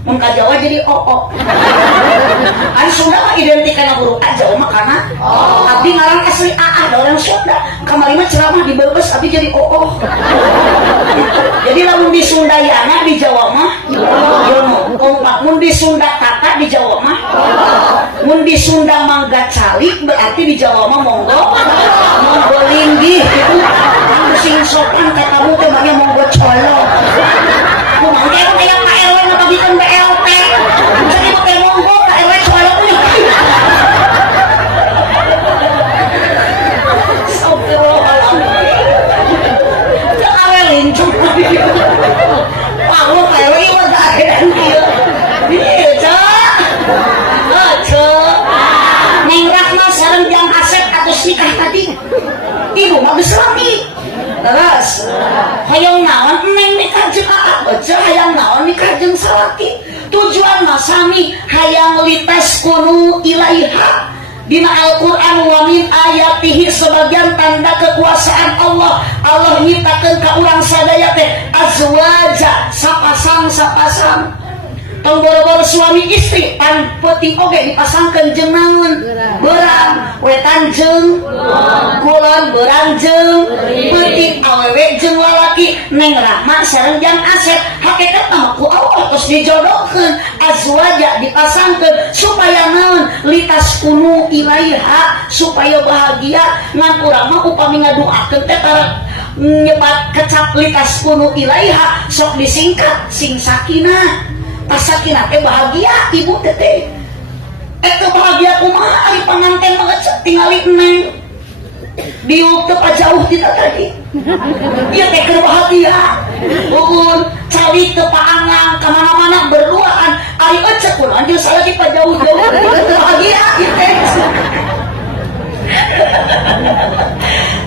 mun ka Jawa jadi oo. Kan Sunda mah identikan huruf A Jawa mah kana abdi ngaran asli AA da orang Sunda. Kamari mah ceramah di Brebes abdi jadi oo. Jadi lamun di Sundayana di Jawa mah Yono. Kompak mun di Sunda Tata di Jawa mah mun di Sunda Mangga Calik berarti di Jawa mah monggo linggih gitu. Sing sopan katamu teh mangga monggo colok. bagikan BLT jadi pakai monggo KRW soalnya punya lincung mau KRW ini udah akhirnya iya cak Neng Rahma sareng jang aset atau nikah tadi ibu mah geus lami terus hayang naon neng nikah jeung baca hayang naon nikah jeung salaki tujuan mah sami hayang litas kunu ilaiha dina Al-Quran wa min ayatihi sebagian tanda kekuasaan Allah nyiptakeun ka urang sadaya teh azwaja sapasang tong boro-boro suami istri pan peuting oge dipasangkeun jeung naon beurang wetan jeung kulon beurang jeung peuting awewe jeung lalaki Neng Rahma sareng jang Asep hakikat mah ku Allah tos dijodohkeun azwaja dipasangkeun supaya naon litas kunu ilaiha supaya bahagia ngan urang mah upami ngaduakeun teh tara nyebat kecap litas kunu ilaiha sok disingkat sing sakinah sakinah teh bahagia ibu teh bahagia kumaha ari panganten banget tingali neng diuk teh jauh kita tadi ieu teh keur bahagia uun cari teu paangang kamana-mana berduaan ari ecek pun anjeun salagi jauh-jauh bahagia ieu teh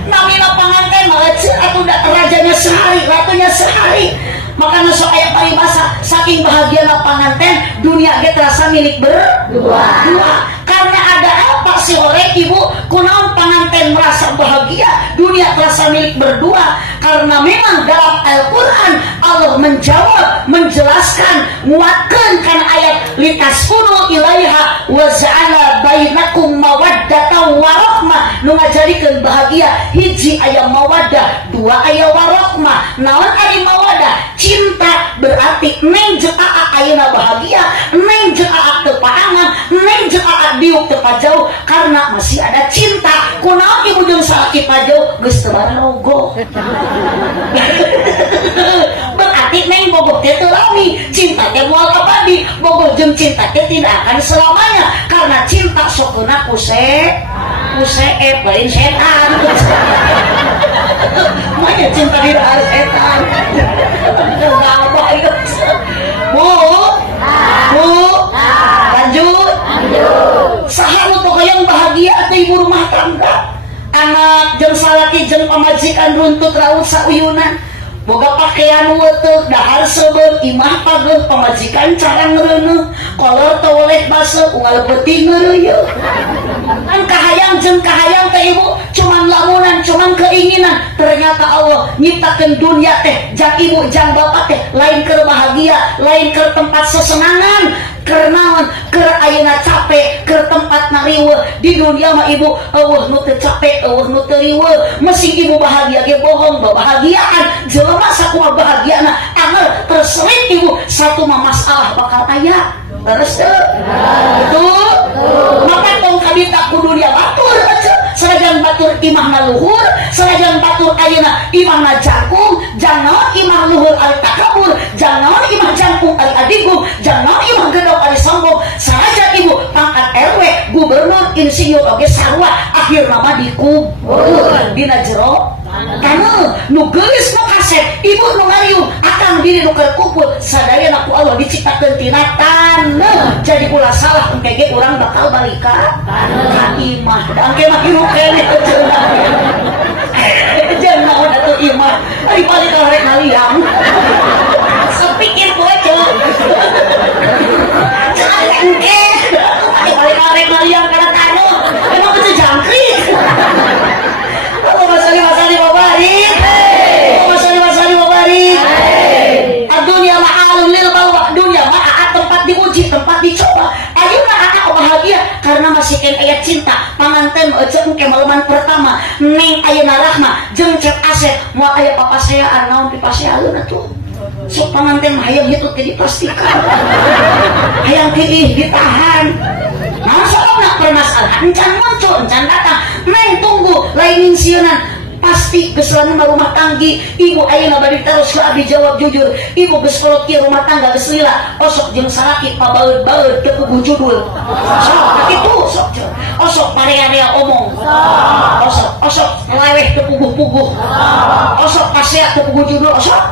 namina panganten mah atuh rajanya sehari ratunya sehari makanya sok aya paribasa saking bahagiana panganten dunia ge terasa milik berdua karena ada apa sih oleh ibu kunaon panganten merasa bahagia dunia terasa milik berdua karena memang dalam Al-Quran Allah menjawab menjelaskan nguatkeun kana ayat litaskunu ilaiha wa ja'ala bainakum mawaddatan wa rahmah nu ngajadikeun bahagia hiji aya mawaddah dua aya warahmah naon ari mawaddah cinta berarti neng jeung aa ayeuna bahagia neng jeung aa teu paangan neng jeung aa diuk teu pajauh karena masih ada cinta kunaon ibu jeung salaki pajauh geus teu barogo berarti neng bogoh teh teu lami cinta teh moal abadi bogoh jeung cinta teh tidak akan selamanya karena cinta sokeuna lain setan makanya cinta tidak harus setan apa itu bu lanjut saha nu yang bahagia atau ibu rumah tangga anak jeung salaki jeung pamajikan runtut raut sauyunan boga pakaian weuteuk dahar seubeut imah pageuh pamajikan cara ngeureuneuh kolor tolek baseuh unggal peuting ngeureuyeuh kan kahayang jeung kahayang teh ibu cuman lamunan cuman keinginan ternyata Allah nyiptakeun dunia teh jang ibu jang bapak teh lain keur bahagia lain keur tempat sesenangan keur naon keur ayeuna capek keur tempat nariweuh di dunia mah ibu eueuh nu teu capek eueuh nu teu riweuh meski ibu bahagia ge bohong bahagiaan jelema sakumaha bahagiana angel terselip ibu satu mah masalah bakal aya terus betul maka tong kabita kudu dia batur sanajan batur imahna luhur sanajan batur ayeuna imahna jangkung jangan imah luhur ari takabur jangan imah jangkung ari adigum jangan imah gedog ari sombong sanajan ibu pangkat RW gubernur insinyur oge sarua akhir nama dikubur dina jero kana nu geulis nu kaset ibu nu ngariung akang diri nu keur kupul sadayana ku Allah diciptakeun tina taneuh jadi ulah salah engke ge urang bakal balik ka imah da engke mah hirup kene jeung naon atuh imah ari balik ka rek ngaliang sepikir poe ceuk engke ari balik ka rek ngaliang kana taneuh emang teu jangkrik Masali wabarik. Masali wabarik. Dunia ma'alun lil bawah dunia ma'a tempat diuji tempat dicoba. Ayeuna anak bahagia karena masih kan aya cinta. Panganten eceuk ke malaman pertama. Neng ayeuna Rahma jeung Cep Asep moal aya papaseaan naon dipasieun atuh. Sok panganten hayang hitu teh dipastikan. Hayang teuing ditahan. Nah, soalna permasalahan encan muncul encan datang. Neng tunggu lain sieuna pasti keselana rumah tanggi ibu ayeuna bade terus ke abdi jawab jujur ibu geus kolot kieu rumah tangga geus lila osok jeung salaki pabaeud-baeud teu puguh judul sok kitu sok osok parea-area omong osok leweh teu puguh-puguh osok pasea teu puguh judul osok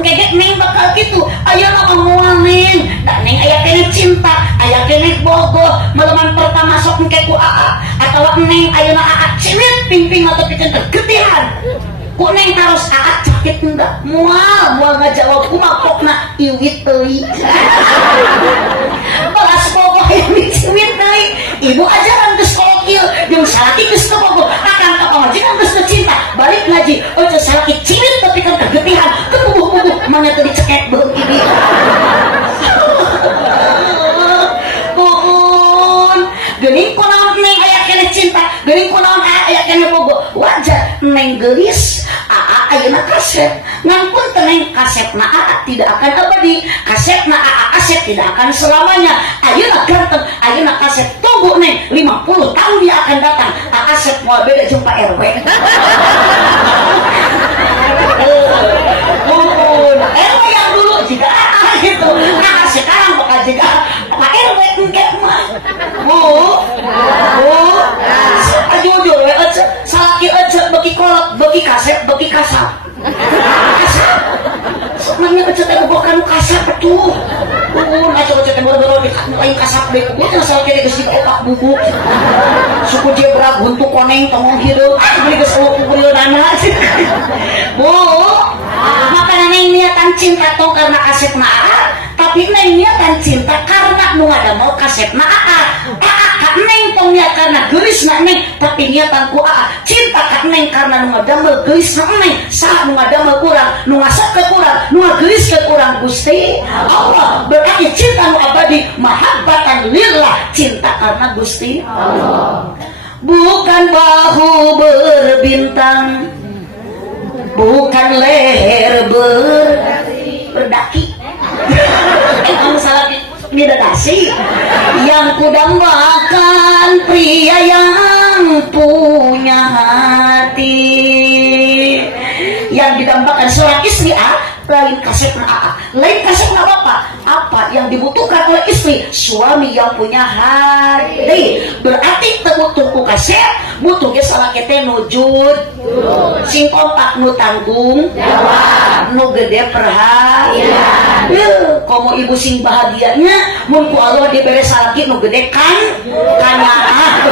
ngegek neng bakal kitu ayeuna mah moal neng da neng aya keneh cinta aya keneh bogoh meleman pertama sok engke ku aa atawa neng ayeuna aa cimit ping-ping atau pikeun tegetihan ku neng taros aa sakit enggak moal ngajawab kumaha pokna iwit teuing balas bogoh yang diciwit teuing ibu ajaran geus kolot kieu jeung salaki geus kebogoh akang ka pamajikan geus cinta balik ngaji oce salaki cimit tapi kan tegetihan teu puguh-puguh mangga teu dicekek beung ini geuning kunaon neng aya keneh cinta geuning kunaon aya keneh bogo wajar neng geulis aa ayeuna kasep ngampun teh neng kasepna aa tidak akan abadi kasepna aa kasep tidak akan selamanya ayeuna ganteng ayeuna kasep tunggu neng 50 tahun dia akan datang aa kasep moal beda jeung Pak RW RW yang dulu juga aa gitu aa sekarang bakal juga Pak RW engke mah jujur we salaki beki kolot beki kasep beki kasap sebenarnya teh bobokan kasap atuh aja teh boro-boro lain kasap deui nya salaki geus diopak bubuk suku dia berak untuk koneng tongong hirup beli geus ukureunana bu makana neng niatan cinta tong karena kasepna aa tapi neng niatan cinta karena nu ngadamel kasepna aa neng tong niat karena geulisna neng tapi niatan ku aa cinta ka neng karena nu ngadamel geulisna neng saha nu ngadamel urang nu ngasepkeun urang nu ngageuliskeun urang Gusti Allah berarti cinta nu abadi mahabbatan lillah cinta karena Gusti Allah bukan bahu berbintang bukan leher berdaki emang salah bidadari yang kudambakan pria yang punya hati yang didambakan seorang istri lain kasepna lain kasepna bapak apa yang dibutuhkan oleh istri suami yang punya hati berarti butuh ku kasep butuh ge salaki teh nujud sing kompak nu tanggung jawab nu gede perhatian komo ibu sing bahagianya mun ku Allah dibere salaki nu gede kan kanyaah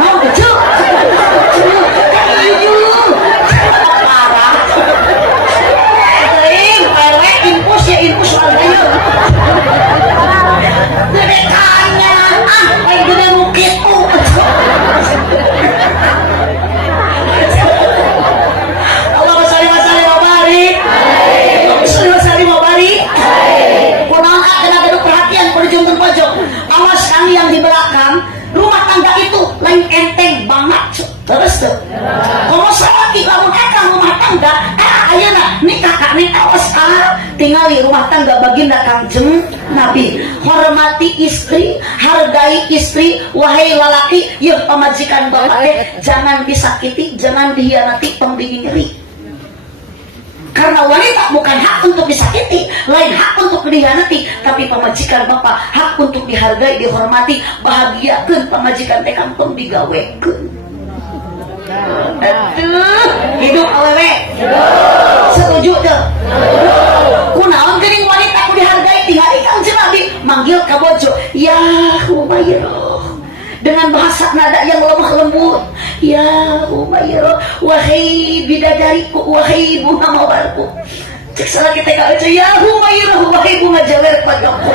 mau kecil infus warganya gede kanya lain gede nukitu Allahumma sholli wa sallim wa barik kunaon kena gedung perhatian perjung pojok awas kami yang di belakang rumah tangga itu lain enteng banget terus tuh kalau salaki lamun akang rumah tangga ayeuna nikah ka neng awas tinggali rumah tangga baginda Kangjeng Nabi hormati istri hargai istri wahai lalaki yeuh pamajikan bapak teh jangan disakiti jangan dihianati tong diingeri karena wanita bukan hak untuk disakiti lain hak untuk dihianati tapi pamajikan bapak hak untuk dihargai dihormati bahagiakeun pamajikan teh kantong digawekeun hidup awewe setuju tuh kunaon geuning wanita ku dihargai tinggali Kangjeng Nabi manggil ka bojo ya Humairah dengan bahasa nada yang lemah lembut ya Humairah wahai bidadariku wahai bunga mawarku cek salah kita ka ya Humairah wahai bunga jawer padaku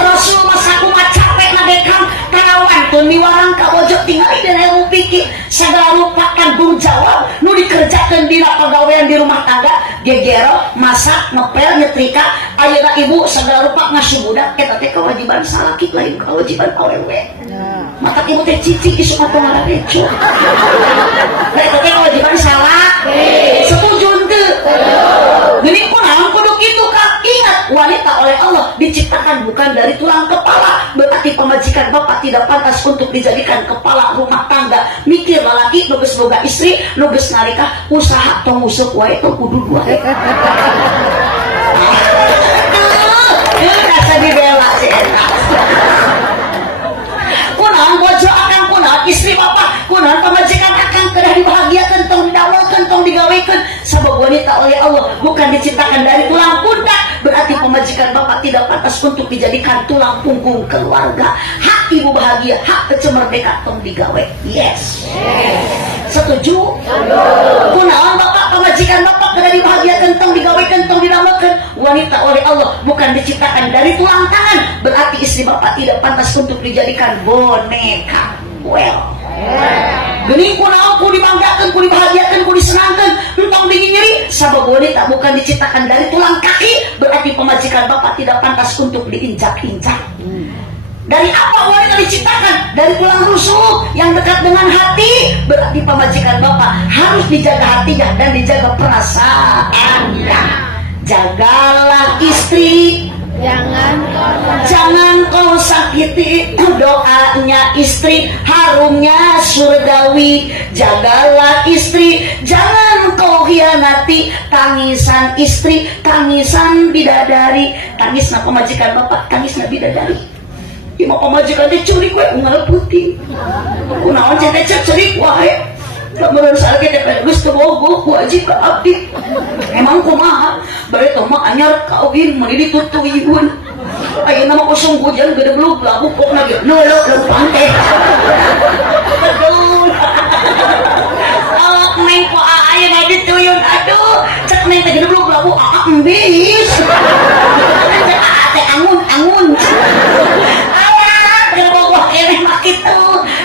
Rasul masaku capek ngadekam tarawan tuh miwarang ka bojo tinggali dan ilmu pikir segala rupa tanggung jawab nu dikerjakeun dina pagawean di rumah tangga gegero masak ngepel nyetrika ayeuna ibu segala rupa ngasuh budak eta teh kewajiban salaki lain kewajiban awewe mata ibu teh cicing isu mata ngada becu eta teh kewajiban salaki setuju teu geuning kunaon kudu kitu ka ingat wanita oleh Allah diciptakan bukan dari tulang kepala berarti pemajikan bapak tidak pantas untuk dijadikan kepala rumah tangga. Mikir lalaki nugas boga istri, nugas narika usaha tong usuk wae tong kudu dua. Rasa dibela si eta. Kunaon bojo akang, kunaon istri bapak, kunaon pemajikan akang kedah dibahagiakeun tong didawelkeun tong digawekeun. Sabab wanita oleh Allah bukan diciptakan dari tulang pundak. Berarti pemajikan bapak tidak pantas untuk dijadikan tulang punggung keluarga. Hak ibu bahagia, hak kecemerdeka tong digawe. Yes. Setuju? Kunaon bapak pemajikan bapak kedah dibahagiakeun tong digawekeun tong didamel. Wanita oleh Allah bukan diciptakan dari tulang tangan. Berarti istri bapak tidak pantas untuk dijadikan boneka. Well, gening kunaon ku dibanggakeun, ku dibahagiakeun, ku disenangkeun, entong dingin nyeri. Sabab wanita bukan diciptakan dari tulang kaki. Berarti pemajikan bapak tidak pantas untuk diinjak-injak. Dari apa wanita diciptakan? Dari tulang rusuk yang dekat dengan hati. Berarti pemajikan bapak harus dijaga hatinya dan dijaga perasaannya. Jagalah istri, jangan kau sakiti doanya istri, harumnya surgawi. Jagalah istri, jangan kau hianati tangisan istri, tangisan bidadari. Tangisna pemajikan bapak, tangisna bidadari. Ima pemajikan teh curik we unggal putih. Kunaon teh curik wae. Lamun salage teh geus teu bogo ku aji ka abdi. Emang kumaha? Bari teh mah anyar kawin mun ditutuyun. Ayeuna mah kosong hujan gede belum labu pokna ge neuleuh leumpang teh. Aduh. Awak neng po aya mah dituyun aduh. Cek neng teh gede belum labu embis. Teh angun. Kene mah kitu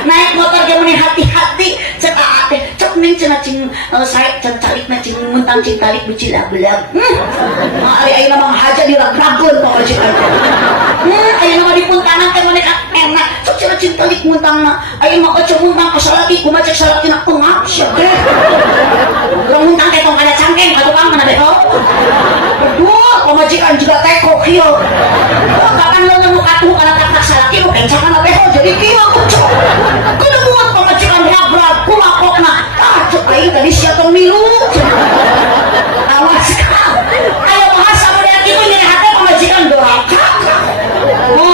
naik motor ge meni hati-hati cek teh cek ning cenah cing sae cek calikna cing muntang cing talik beuci belag. Ari ayeuna mah haja diragrageun pamajikan. Ayeuna mah dipuntanan teh meni enak cek cenah cing talik muntang mah ayeuna mah cek muntang ka salaki kumaha cek salakina pengap sia teh. Urang muntang teh tong ada cangkeng atuh kang mana beho. Aduh pamajikan juga teko kieu. Kapan leungeun katuh kana tak salaki nu kencakan beho jadi kieu kucuk. Kudu muat pamajikan nyabrag kumakokna. Cek aing tadi sia tong milu. Awas ka. Aya bahasa model kitu nyeri hate pamajikan doraka. Bu.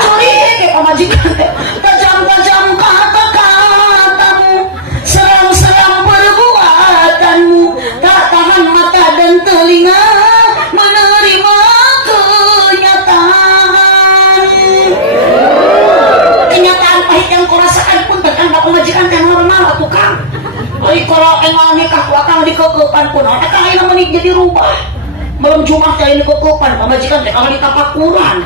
Curi ke pamajikan teh. Tajam-tajam kata-katamu, seram-seram perbuatanmu, tak tahan mata dan telinga menerima kenyataan pahit yang kau rasakan pun tekan bak pemajikan teh normal atuh Kang. Ari kalau engal nikah ku akang dikeukepan pun eta ayeuna meuni jadi rubah. Malam Jumat teh dikeukepan pamajikan teh kalau ditapakuran.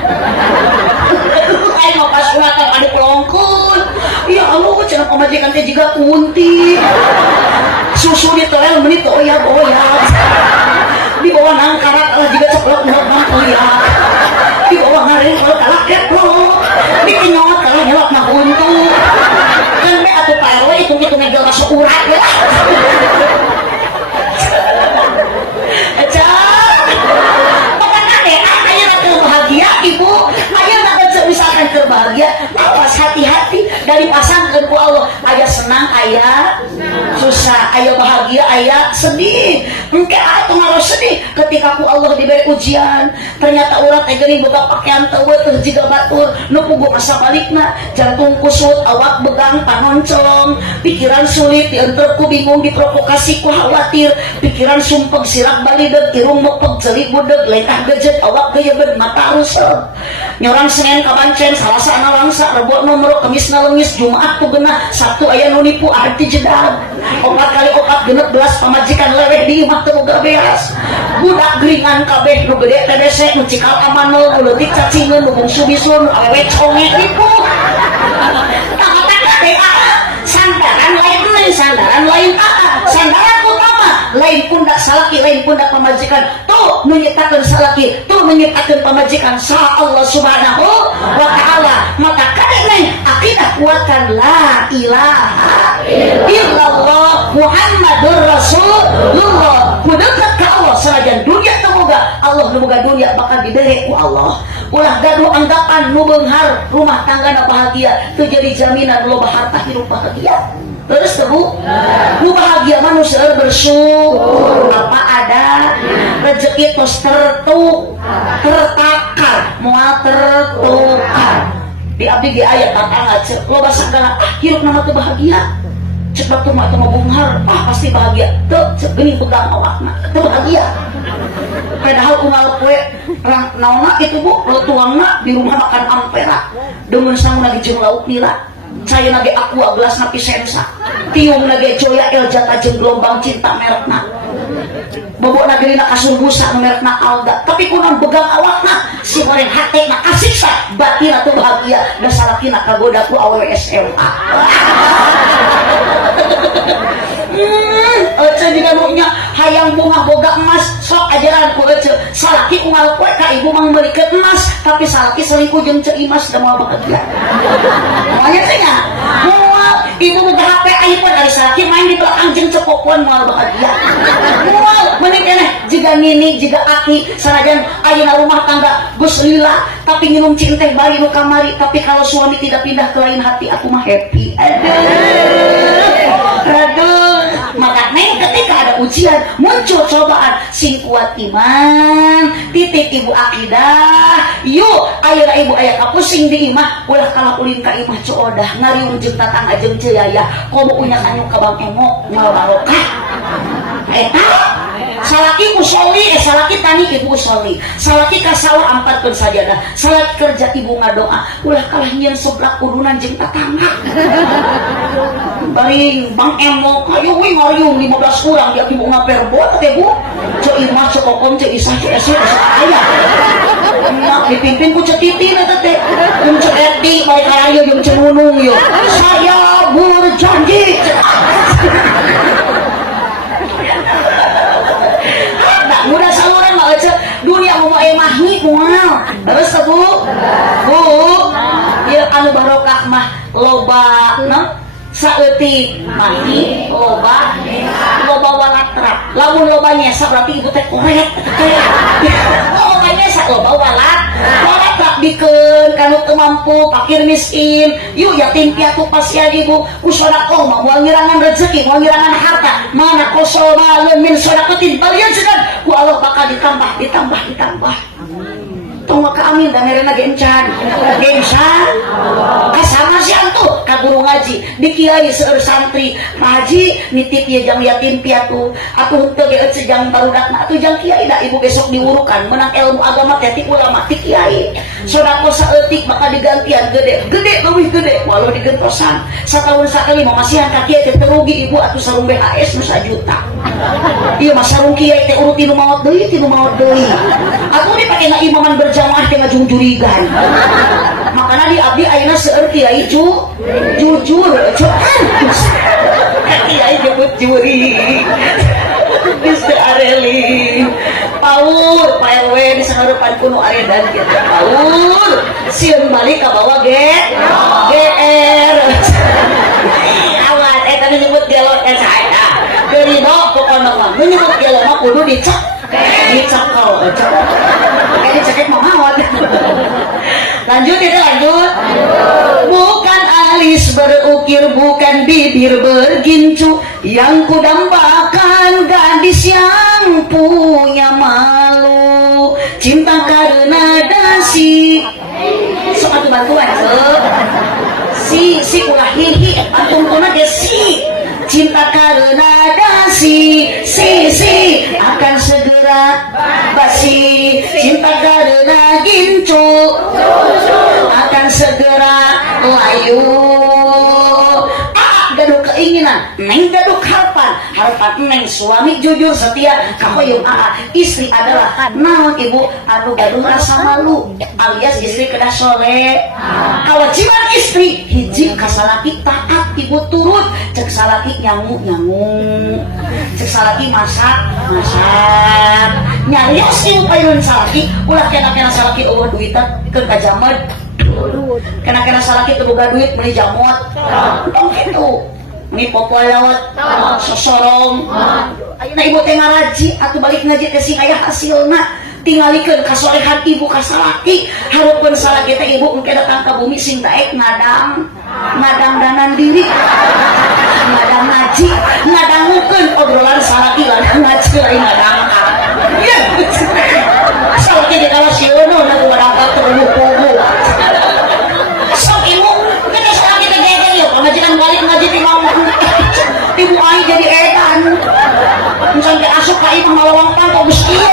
Aing mah pas sunatan ade pelongkeun. Ya Allah cenah pamajikan teh jiga kunti. Susu ditoel meuni teu oyag-oyag. Di bawah nangkarat lah juga ceplok nyelok oyag. Di bawah ngaring kalau kalah keplok. Di kenyot kalau nyelok mah buntu. Kan be atuh Pak RW itu ngegel masuk urat ya. Bahagia ibu, ayo nak misalkan terbahagia, awas hati-hati dari pasangkan ku Allah. Aya senang, aya susah, aya bahagia, aya sedih. Engke atuh ngaros sedih ketika ku Allah diberi ujian. Ternyata urang teh geuning boga pakaian teu teu jiga batur, nu puguh asa balikna, jantung kusut, awak begang, panoncong, pikiran sulit, dienterku bingung, diprovokasi ku khawatir, pikiran sumpeg sirak balideg, irung mepeg jelik budeg, lengkah gejet, awak geuyeubet, mata ruseuh. Nyorang Senin kabancen, Salasa analangsa, Rebo nomor, Kemisna leungis, Jumaat tu genah, Sabtu aya nu nipu arti jedag. 4 kali 4 genep belas pamajikan leweh di imah teu boga beas. Budak geringan kabeh nu gede TDC, nu cikal amanul, nu leutik cacingeun, nu bungsu bisun, nu awewe conge nipu. Tah-tah teh sandaran lain deui, sandaran lain sandaran utama lain pundak salaki, lain pundak pamajikan. Tuh menyitakeun salaki, tuh menyitakeun pamajikan sa Allah Subhanahu wa taala. Maka kadang akidah kuatkan la ilaha illallah Muhammadur Rasulullah. Kudekat ka Allah sanajan dunia teu boga, Allah nu boga dunia bakal diberi ku Allah. Ulah gaduh anggapan nu beunghar rumah tanggana bahagia teu jadi jaminan loba harta hirup bahagia. Terus Bu, nu bahagia mah nu seueur bersyukur apa ada rezeki tos tertakar moal tertukar. Di abdi di ayat tatangga cek loba sagala hirup nama teu bahagia. Cek waktu mah teu beunghar pasti bahagia. Teu cek geuning pegang awakna teu bahagia. Padahal unggal poe naonna itu Bu, lo tuangna di rumah makan ampera. Demun sangu lagi jeung lauk nila. Saya nage aqua gelas napi sensa. Tiung nage joya el jata jeung gelombang cinta merekna. Bobok nage dina kasur busa nu merekna alga. Tapi kunaon begang awakna si goreng hatena kasiksa batina teu bahagia da salakina kagoda ku awewe SMA. Ece juga nunya hayang bunga boga emas sok ajaran ku ece salaki unggal poe ka ibu mang meurikeun emas tapi salaki selingkuh jeung ceu imas da moal bahagia. Moalnya teh nya moal ibu boga HP iPhone ari salaki main di belakang jeung cepopon moal bahagia. Moal mending keneh jiga nini jiga aki sanajan ayeuna rumah tangga geus lila tapi nginum cinteh bari nu kamari tapi kalau suami tidak pindah ke lain hati aku mah happy. Aduh, makanya ketika ada ujian muncul cobaan sing kuat iman titik ibu akidah yuk ayeuna ibu aya kapusing di imah ulah kalah ulin ka imah coodah ngariung jeung tatangga jeung ceuyaya komo unya kanyu ka Bang Emo moal barokah eta salaki usoli salaki tani ibu usoli salaki ka sawah ampatkeun sajadah salaki kerja ibu ngadoa ulah kalah nyieun seblak urunan jeung tatangga bari Bang Emo ayo we ngariung 15 urang dia ibu ngaperbot teh Bu ceu imah ceu kokom ceu isah ceu esi aya mak dipimpin ku ceu titin eta teh jeung ceu eti bari karayo jeung ceu nunung yo saya berjanji mudah saluran mah aja dunia mau mahni moal terus Bu ieu anu barokah mah loba saeutik mahni loba walatra lamun loba nyesa berarti ibu teh korek loba nyesa loba walatra bikeun kanu teu mampu fakir miskin yuk yatim piatu pasien ibu usodaqoh mah moal ngirangan rezeki moal ngirangan harta mana kosol maleun min sodaqatin balian sedan ku Allah bakal ditambah tong maka amin dan merena gencan kasama si antu ka guru ngaji di kiai seueur santri ngaji nitip ieu jang yatim piatu atuh teu ge ece jang barudakna atuh jang kiai da ibu besok diurukan menang ilmu agama teh ti ulama ti kiai sodaqo saeutik bakal digantian gede leuwih gede walau digentosan satahun sakali mamasihan ka kiai teh terugi ibu atuh sarung BHS nu 1 juta ieu mah sarung kiai teh urut tinu maot deui atuh dipake na imaman berjamaah teh ngajung jurigan makana di abdi ayeuna seueur kiai jujur kiai nyebut juri geus teu areli paur PRW di sangarepan kuno aredan kieu paur sieun balik ka bawah GR awat eta nyebut gelot eta dari bawah pokona mah nyebut gelot mah kudu dicek kau kayak dicekek mamawat lanjut bukan alis berukir bukan bibir bergincu yang kudambakan gadis yang punya malu cinta karena dasi sok atuh bantuan si ulah hihi antum kuna ge si cinta karena dasi si akan segera basi cinta karena gincu akan segera layu gaduh keinginan neng gaduh harapan neng suami jujur setia kahoyong istri adalah naon ibu anu gaduh rasa malu alias istri kedah soleh kalau ciman istri hiji kasalaki taat ibu turut cek salaki nyangu cek salaki masak nyarios ibu payun salaki ulah kena salaki eueuh duitan keur kajamed kena salaki teu boga duit beli jamot tong kitu ini popoe lawat sosorong ayeuna ibu teh ngaraji atuh balik ngaji teh sing aya hasilna tingalikeun kasolehan ibu ka salaki hareupeun salaki teh ibu engke datang ka bumi sing daek ngadang danan diri ngadang ngaji ngadangukeun obrolan salaki ladang ngaji lain ngadang ya salaki di kala siono na wadang ka terbuku sok ibu kita salaki teh gede ya pamajikan balik ngaji ti mama ibu aing jadi edan sampai asup ka ibu malawang pantau geus kieu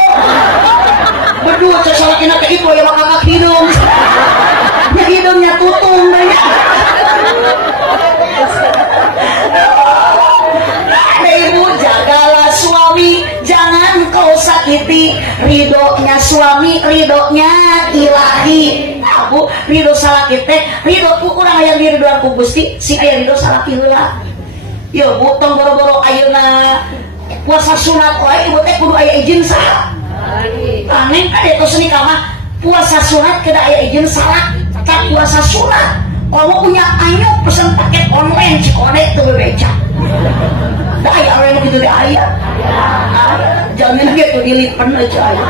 berdua cek salakina teh itu ya makakak hidung ya hidungnya tutung banyak ada ibu jagalah suami jangan kau sakiti ridhonya suami ridhonya ilahi nah bu ridho salaki teh ridho ku urang aya ridhoan ku Gusti sing aya ridho salaki heula ya bu tong boro-boro ayeuna puasa sunat wae ibu teh kudu aya izin saha aneh kan itu seni kama puasa sunat kada aya izin salah tak puasa sunat kamu punya ayo pesan paket online Cikone tuh bebeca dah aya orang gitu deh aya jangan gitu dilipen aja aya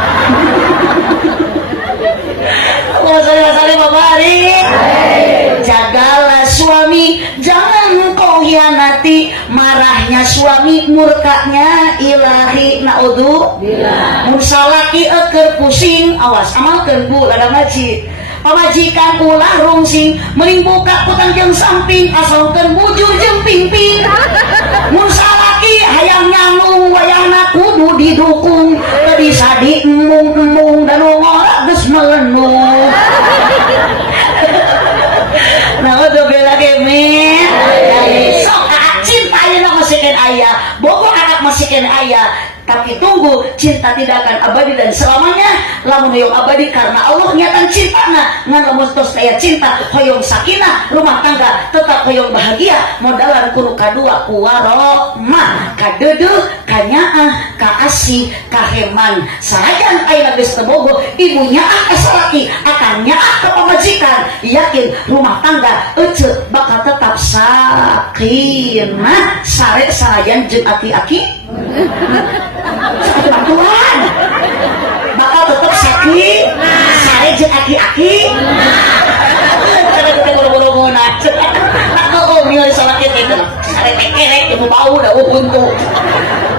Wassalamualaikum bapak jagalah suami jangan kau hianati marahnya suami murkanya ilahi naudhu mun salaki eker pusing awas amalkeun bu ladang ngaji pamajikan ulah rungsing mending buka putang jeung samping asalkeun bujur jeung pingping mun salaki hayang nyambung wayahna kudu didukung teu bisa diemung-emung dan ngora geus melenung naudzubillah kemen sok cinta ayeuna masikeun aya bogo anak masikeun aya tapi tunggu cinta tidak akan abadi dan selamanya lamun hoyong abadi karena Allah nyatan cintana ngan lamun tos aya cinta hoyong sakinah rumah tangga tetap hoyong bahagia modalan kudu kadua ku warahmah kadeudeung kanyaah kaasih kaheman sanajan ayeuna geus teu bogo ibunya ka salaki akan nyaah ka pamajikan yakin rumah tangga ece bakal tetap sakinah sare sanajan jeung aki-aki Tuhan bakal tetap sakit sare jeung aki-aki kada kita boro-boro ngonat aku milih salat teh sare teh kerek ibu bau da untu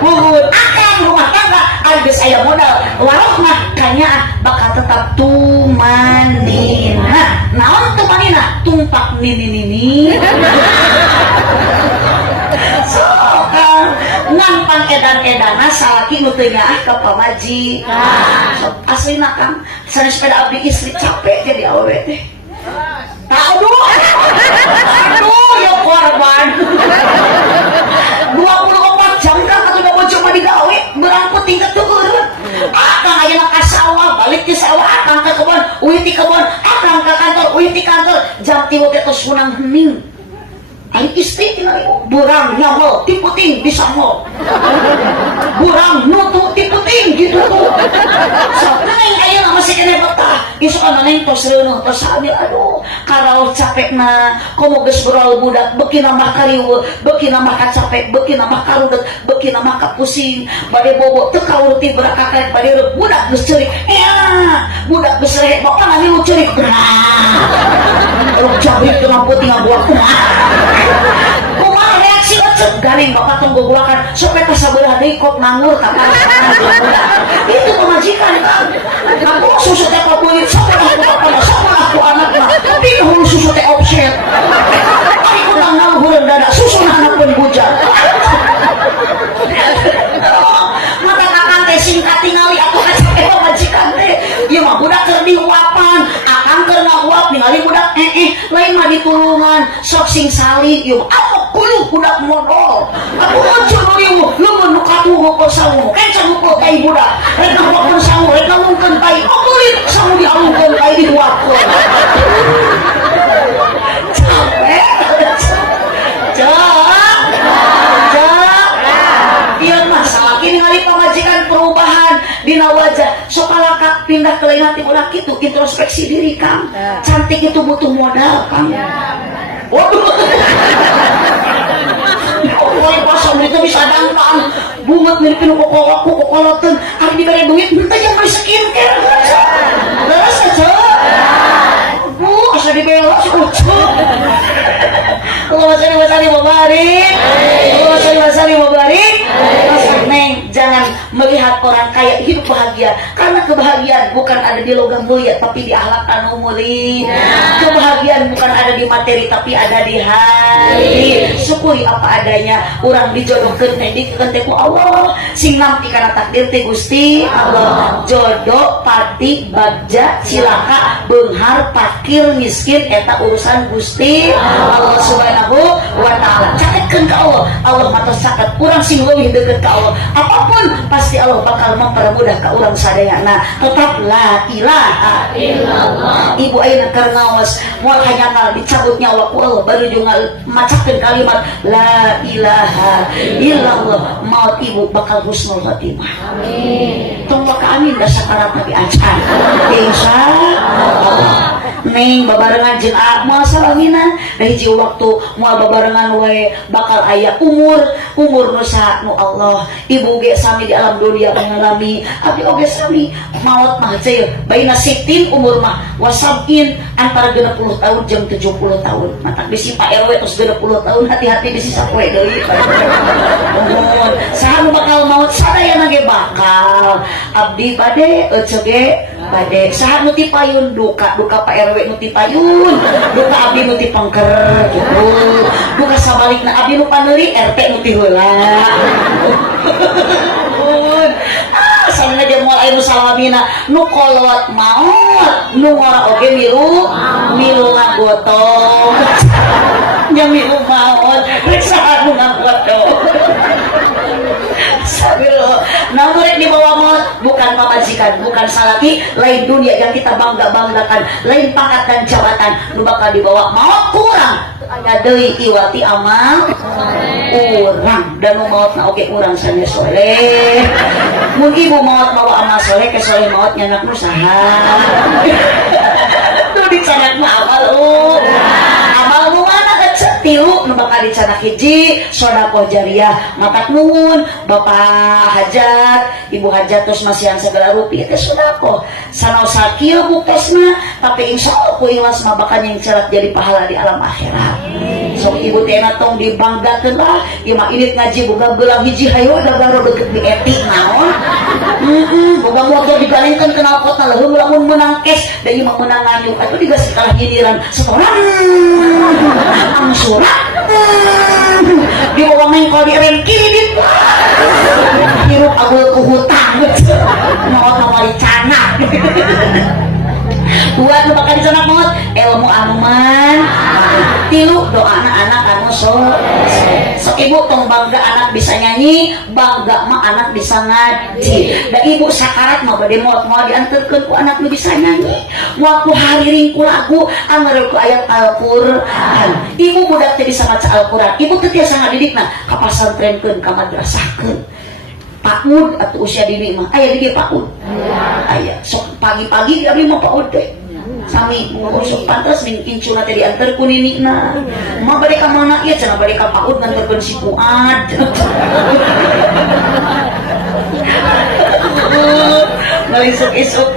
buhun akan rumah tangga geus aya modal warahmah kanyaah bakal tetap tumanina naon tumanina tumpak nini ngampang edan-edana salaki nu teu nyaah ka pamaji aslina kan sanes sepeda abdi istri capek jadi awewe teh aduh ya korban 24 jam kan atuh da bojo mah digawe berangkut tingkat teu eureun akang ayeuna ka sawah balik ke sawah akang ka kebon uih ti kebon akang ka kantor uih ti kantor jam 3 teh tos sunang hening ari istri tina burang nyamol ti puting disamol burang nutu ti puting ditutu neng ayeuna masih kene betah isuk ana neng tos reuneuh tos hamil aduh karaos capekna komo geus beral budak beuki mah kariweuh beuki mah kacapek beuki mah karudet beuki mah kapusing bade bobo teu kauruti berak kakarek bade reup budak geus ceurik budak geus rehe bapak nami lu ceurik rok jabrik teu lampu tinggal buat kumaha reaksi ecep ganing bapak tunggu gulakan sok eta sabelah deui kop nganggur ka itu pemajikan kan aku susu teh papulit sok aku bapak sok aku anak mah tapi hulu susu teh offset ari kudang nganggur dada susu anak pun bujang mata kakang teh singkat tingali aku kacake pemajikan teh ieu mah budak keur diuapan akang keur ngauap ningali budak lain mah ditulungan sok sing salib ieu aku kudu budak modal aku muncul riu lu nu katuh ko sangu kencan ko tai budak rek ngawakkeun sangu rek ngawungkeun tai kulit sangu dialungkeun tai diuapkeun capek ieu mah salaki ningali pamajikan perubahan dina wajah sok alaka pindah ke lain hati ulah kitu introspeksi diri Kang cantik itu butuh modal Kang waduh Pokoknya pasal itu bisa dampan bunget mirip kokolotan ada diberi duit minta jangan beli skincare leres aja bu asal dibela si ucuk Allah masari mubarik Allah masari mubarik Neng jangan melihat orang kaya hidup bahagia karena kebahagiaan bukan ada di logam mulia tapi di akhlak anu mulia kebahagiaan bukan ada di materi tapi ada di hati syukuri apa adanya orang dijodohkeun teh dikeun teh ku Allah sing nampi kana takdir teh Gusti Allah jodoh pati bagja cilaka beunghar pakir miskin eta urusan Gusti Allah subhanahu wa ta'ala cakekeun ka Allah Allah mah tos caket urang sing leuwih deukeut ka Allah apapun pasti Allah bakal mempermudah ka urang sadayana tetap la ilaha illallah ibu ayeuna keur ngaos moal hanyakal dicabut nyawa ku Allah baru juga macakeun kalimat la ilaha illallah maut ibu bakal husnul khotimah amin tong ka amin da sakarat nabi acan insyaallah neng babarengan jeung moal salamina da hiji waktu moal babarengan wae bakal aya umur nu saha nu Allah ibu ge sami di alam dunia mengalami abdi oge sami maut mah ceu baina sitin umur mah wasabin antara 60 tahun jeung 70 tahun mata bisi Pak RW tos 60 tahun hati-hati bisi sapoe deui mohon saha nu bakal maut sadayana ge bakal abdi bade ece ge bade saha nu ti payun duka Pak RW nu ti payun duka abdi nu ti pangker gitu duka sabalikna abdi nu paneuri RT nu ti heula sana aja moal anu salamina nu kolot maot nu ngora oge milu ngagotong nya milu maot rek saha nu ngagotong sabilo namun rek dibawa maut bukan pamajikan bukan salaki lain dunia yang kita banggakan lain pangkat dan jabatan nu bakal dibawa maut kurang aya deui iwati amal urang dan nu mautna oge urang sane soleh mun ibu maut bawa amal soleh ke soleh maut nyanak nu saha tu dicanak mah amal amal nu mana kecet tilu nu bakal dicanak hiji sedekah jariah matak nuhun bapak hajat ibu hajat terus masihan segala rupiah teh sedekah sanaos sakieu buktosna tapi insyaallah ku ikhlas mah bakal nyengcerat jadi pahala di alam akhirat sok ibu teh tong dibanggakeun lah ieu mah irit ngaji boga beulang hiji hayu da baru deukeut di etik naon boga motor digalengkeun kenal kota leuweung lamun menang cash da ieu mah menang nganyuk atuh digas kalah giliran setoran angsuran di bawah mengkol di rem kiri dit hirup agul ku hutang maut mawari canak buat nu bakal dicanak maut ilmu aman tilu doa anak anu sok ibu tong bangga anak bisa nyanyi bangga mah anak bisa ngaji da ibu sakarat mah bade maut mau dianterkeun ku anak nu bisa nyanyi moal ku hariring ku lagu angeureul ku ayat Al-Qur'an ibu budak teh bisa maca Al-Qur'an ibu teh tiasa ngadidikna ka pasantrenkeun ka madrasahkeun PAUD atau usia dini mah aya di PAUD aya sok pagi-pagi abdi mah PAUD teh sami sok pantas ning incuna teh dianter ku ninikna mah bade ka mana ieu cenah bade ka PAUD nganterkeun si Fuad ngelisuk-isuk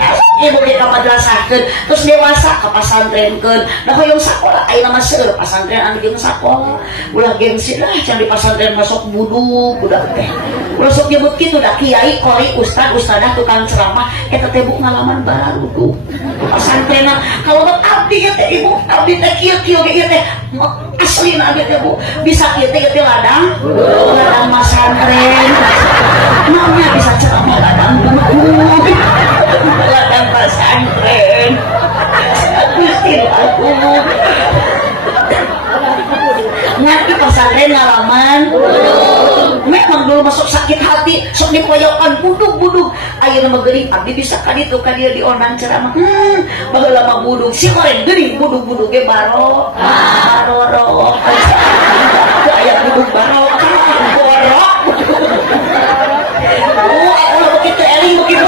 ibu ge ka madrasahkeun terus dewasa ka pasantrenkeun da hoyong sakola ayeuna mah seueur pasantren anu jeung sakola ulah gengsi lah can di pasantren masuk buduk budak teh ulah sok nyebut kitu da kiai kori ustadah tukang ceramah eta teh bu ngalaman barudu pasantrenna kalau abdi teh ibu abdi teh kieu ge ieu teh aslina abdi teh bu bisa kieu teh ladang masantren namanya bisa ceramah ladang ladang pesantren Gusti aku ngerti pesantren ngalaman memang dulu masuk sakit hati sok dipoyokan buduk ayeuna mah geuning abdi bisa ka ditu ka dieu dionang ceramah baheula mah buduk si goreng geuning buduk ge baroro aya buduk barokah borok aku begitu eling begitu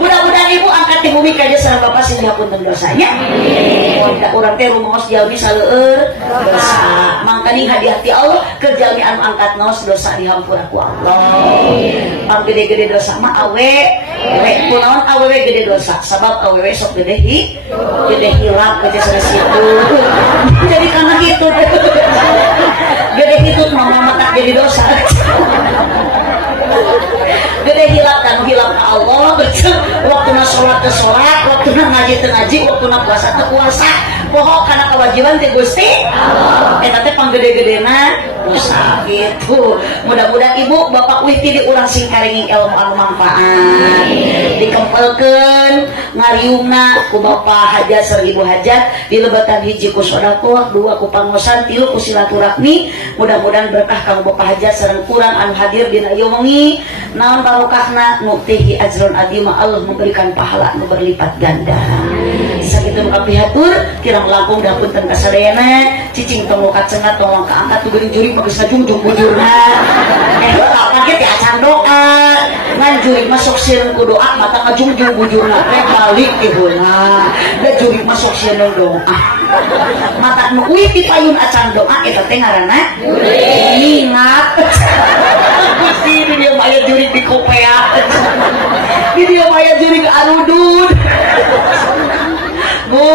mudah-mudahan ibu angkat di bumi kaja sareng bapak sing dihapunten dosanya. Orang teh rumaos jalmi saleueur dosa. Mangkaning hati-hati Allah ke jalmi anu angkat ngaos dosa dihampura ku Allah. Pang gede-gede dosa mah awe kunaon awewe gede dosa sabab awewe sok gede hilap ke situ. Jadi karena gitu gede hitut mama mata jadi dosa. Gede hilap kan hilap ke Allah waktu na sholat ke sholat, waktu na ngaji ke ngaji, waktu na puasa ke puasa. Pokok karena kewajiban teh Gusti eta teh panggede-gedena dosa gitu. Mudah-mudahan ibu bapak wih di urang sing karinging ilmu anu manfaat dikempelkeun ngariungna ku bapak hajat sareng ibu hajat dilebatan hiji ku sedekah, dua ku pangosan, tilu ku silaturahmi. Mudah-mudahan berkah kang bapak hajat sareng kurang anu hadir dina ieu wengi naon barokahna nuktihi ajrun adima Allah memberikan pahala anu berlipat ganda. Sakitu kapihatur kirang langkung dapunten kasadayana cicing tonglokat cengat tolong kaangkat tuh geuning jurig mah geus ngajungjung bujurna. Apa ge teh acan doa ngan jurig masuk sieun ku doa mata ngajungjung bujurna rek balik teh heula. Da jurig masuk sieun doa. Mata nu uih ti payun acan doa eta teh ngaranna ingat. Gusti di dieu mah aya jurig di kopea. Di dieu mah aya jurig arudud. Bu,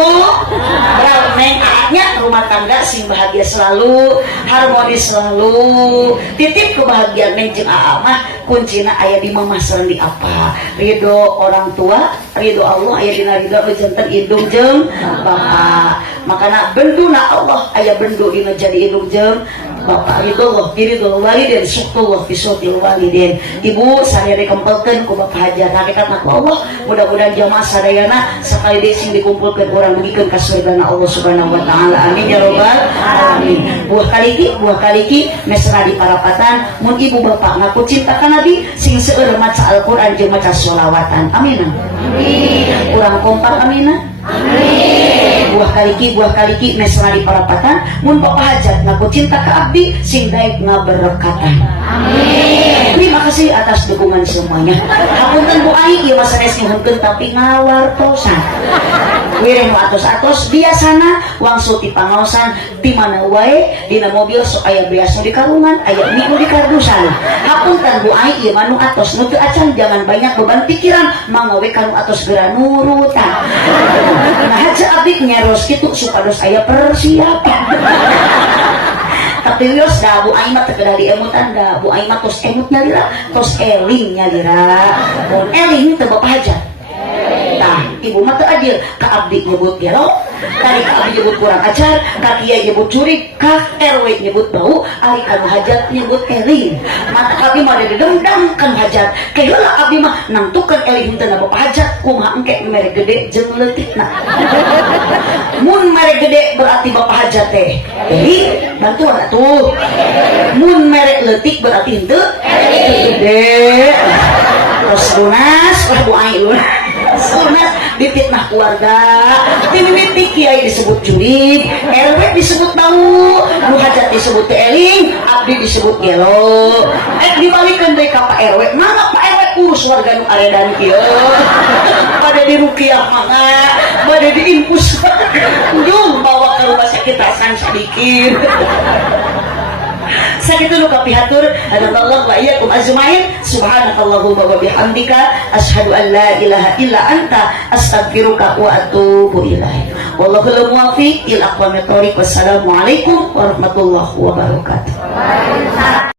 neng aaknya rumah tangga sing bahagia selalu, harmonis selalu. Titip kebahagiaan neng jeung aa mah kuncina aya di mamah sareng di apa? Ridho orang tua, ridho Allah aya dina ridho janten indung jeung bapak. Makana benduna Allah aya bendu dina jadi indung jeung bapak. Ridho Allah walidin syukurullah fi sutil walidin. Ibu sadaya dikempelkeun ku bapak hajat hakikatna ku Allah. Mudah-mudahan jamaah sadayana sakali deui sing dikumpulkeun urang dugikeun ka surgana Allah Subhanahu wa taala. Amin ya rabbal alamin. Buah kaliki mesra di parapatan mun ibu bapak ngaku cinta ka Nabi sing seueur maca Al-Qur'an jeung maca sholawatan. Amin. Amin. Urang kompak amin. Amin. Buah kaliki mesra di parapatan mun bapak hajat ngaku cinta ka abdi sing daek ngaberkatan. Amin. Terima kasih atas dukungan semuanya. Hapunten Bu Ai ieu mah sanes nyuhunkeun tapi ngawartosan. Wireh nu atos-atos biasana wangsul ti pangaosan ti mana wae dina mobil sok aya beas nu di karungan, aya mie nu di kardusan. Hapunten Bu Ai ieu mah nu atos nu teu acan jangan banyak beban pikiran mangawe ka nu atos geura nurutan. Nah haja abdi nyeros kitu supados aya persiapan. Tapi wios dah Bu Ai mah teu kedah diemutan dah Bu Ai mah tos emut nyalira, tos eling nyalira. Mun eling teu bapak hajat. Tah, ibu mah teu adil ka abdi nyebut gelo, kali ka abdi nyebut kurang ajar, ka kiai nyebut curig, ka RW nyebut bau, ari anu hajat nyebut eling. Mata abdi mah didendam kan hajat. Kayalah abdi mah nangtukeun eling henteu na bapak hajat, kumaha engke mere gede jeung leutikna. Mun mere gede berarti bapak hajat teh. Jadi bantuan atuh. Mun mere leutik berarti henteu gede. Terus lunas lah Bu Ai lunas. Lunas dipitnah keluarga, timimiti kiai disebut jurig, RW disebut bau, nu hajat disebut eling, abdi disebut gelo. Dibalikeun deui ka Pak RW, mana Pak RW urus warga nu aredan kieu. Pada di rukiah mangga, pada di infus. Dung bawa ke rumah sakit asan sedikit. Sakitu nu kapihatur hadallahu wa iyyakum ajmain. Subhanakallahumma wa bihamdika asyhadu an la ilaha illa anta astaghfiruka wa atubu ilaik. Wallahul muwaffiq ila aqwamit thoriq. Wassalamualaikum warahmatullahi wabarakatuh.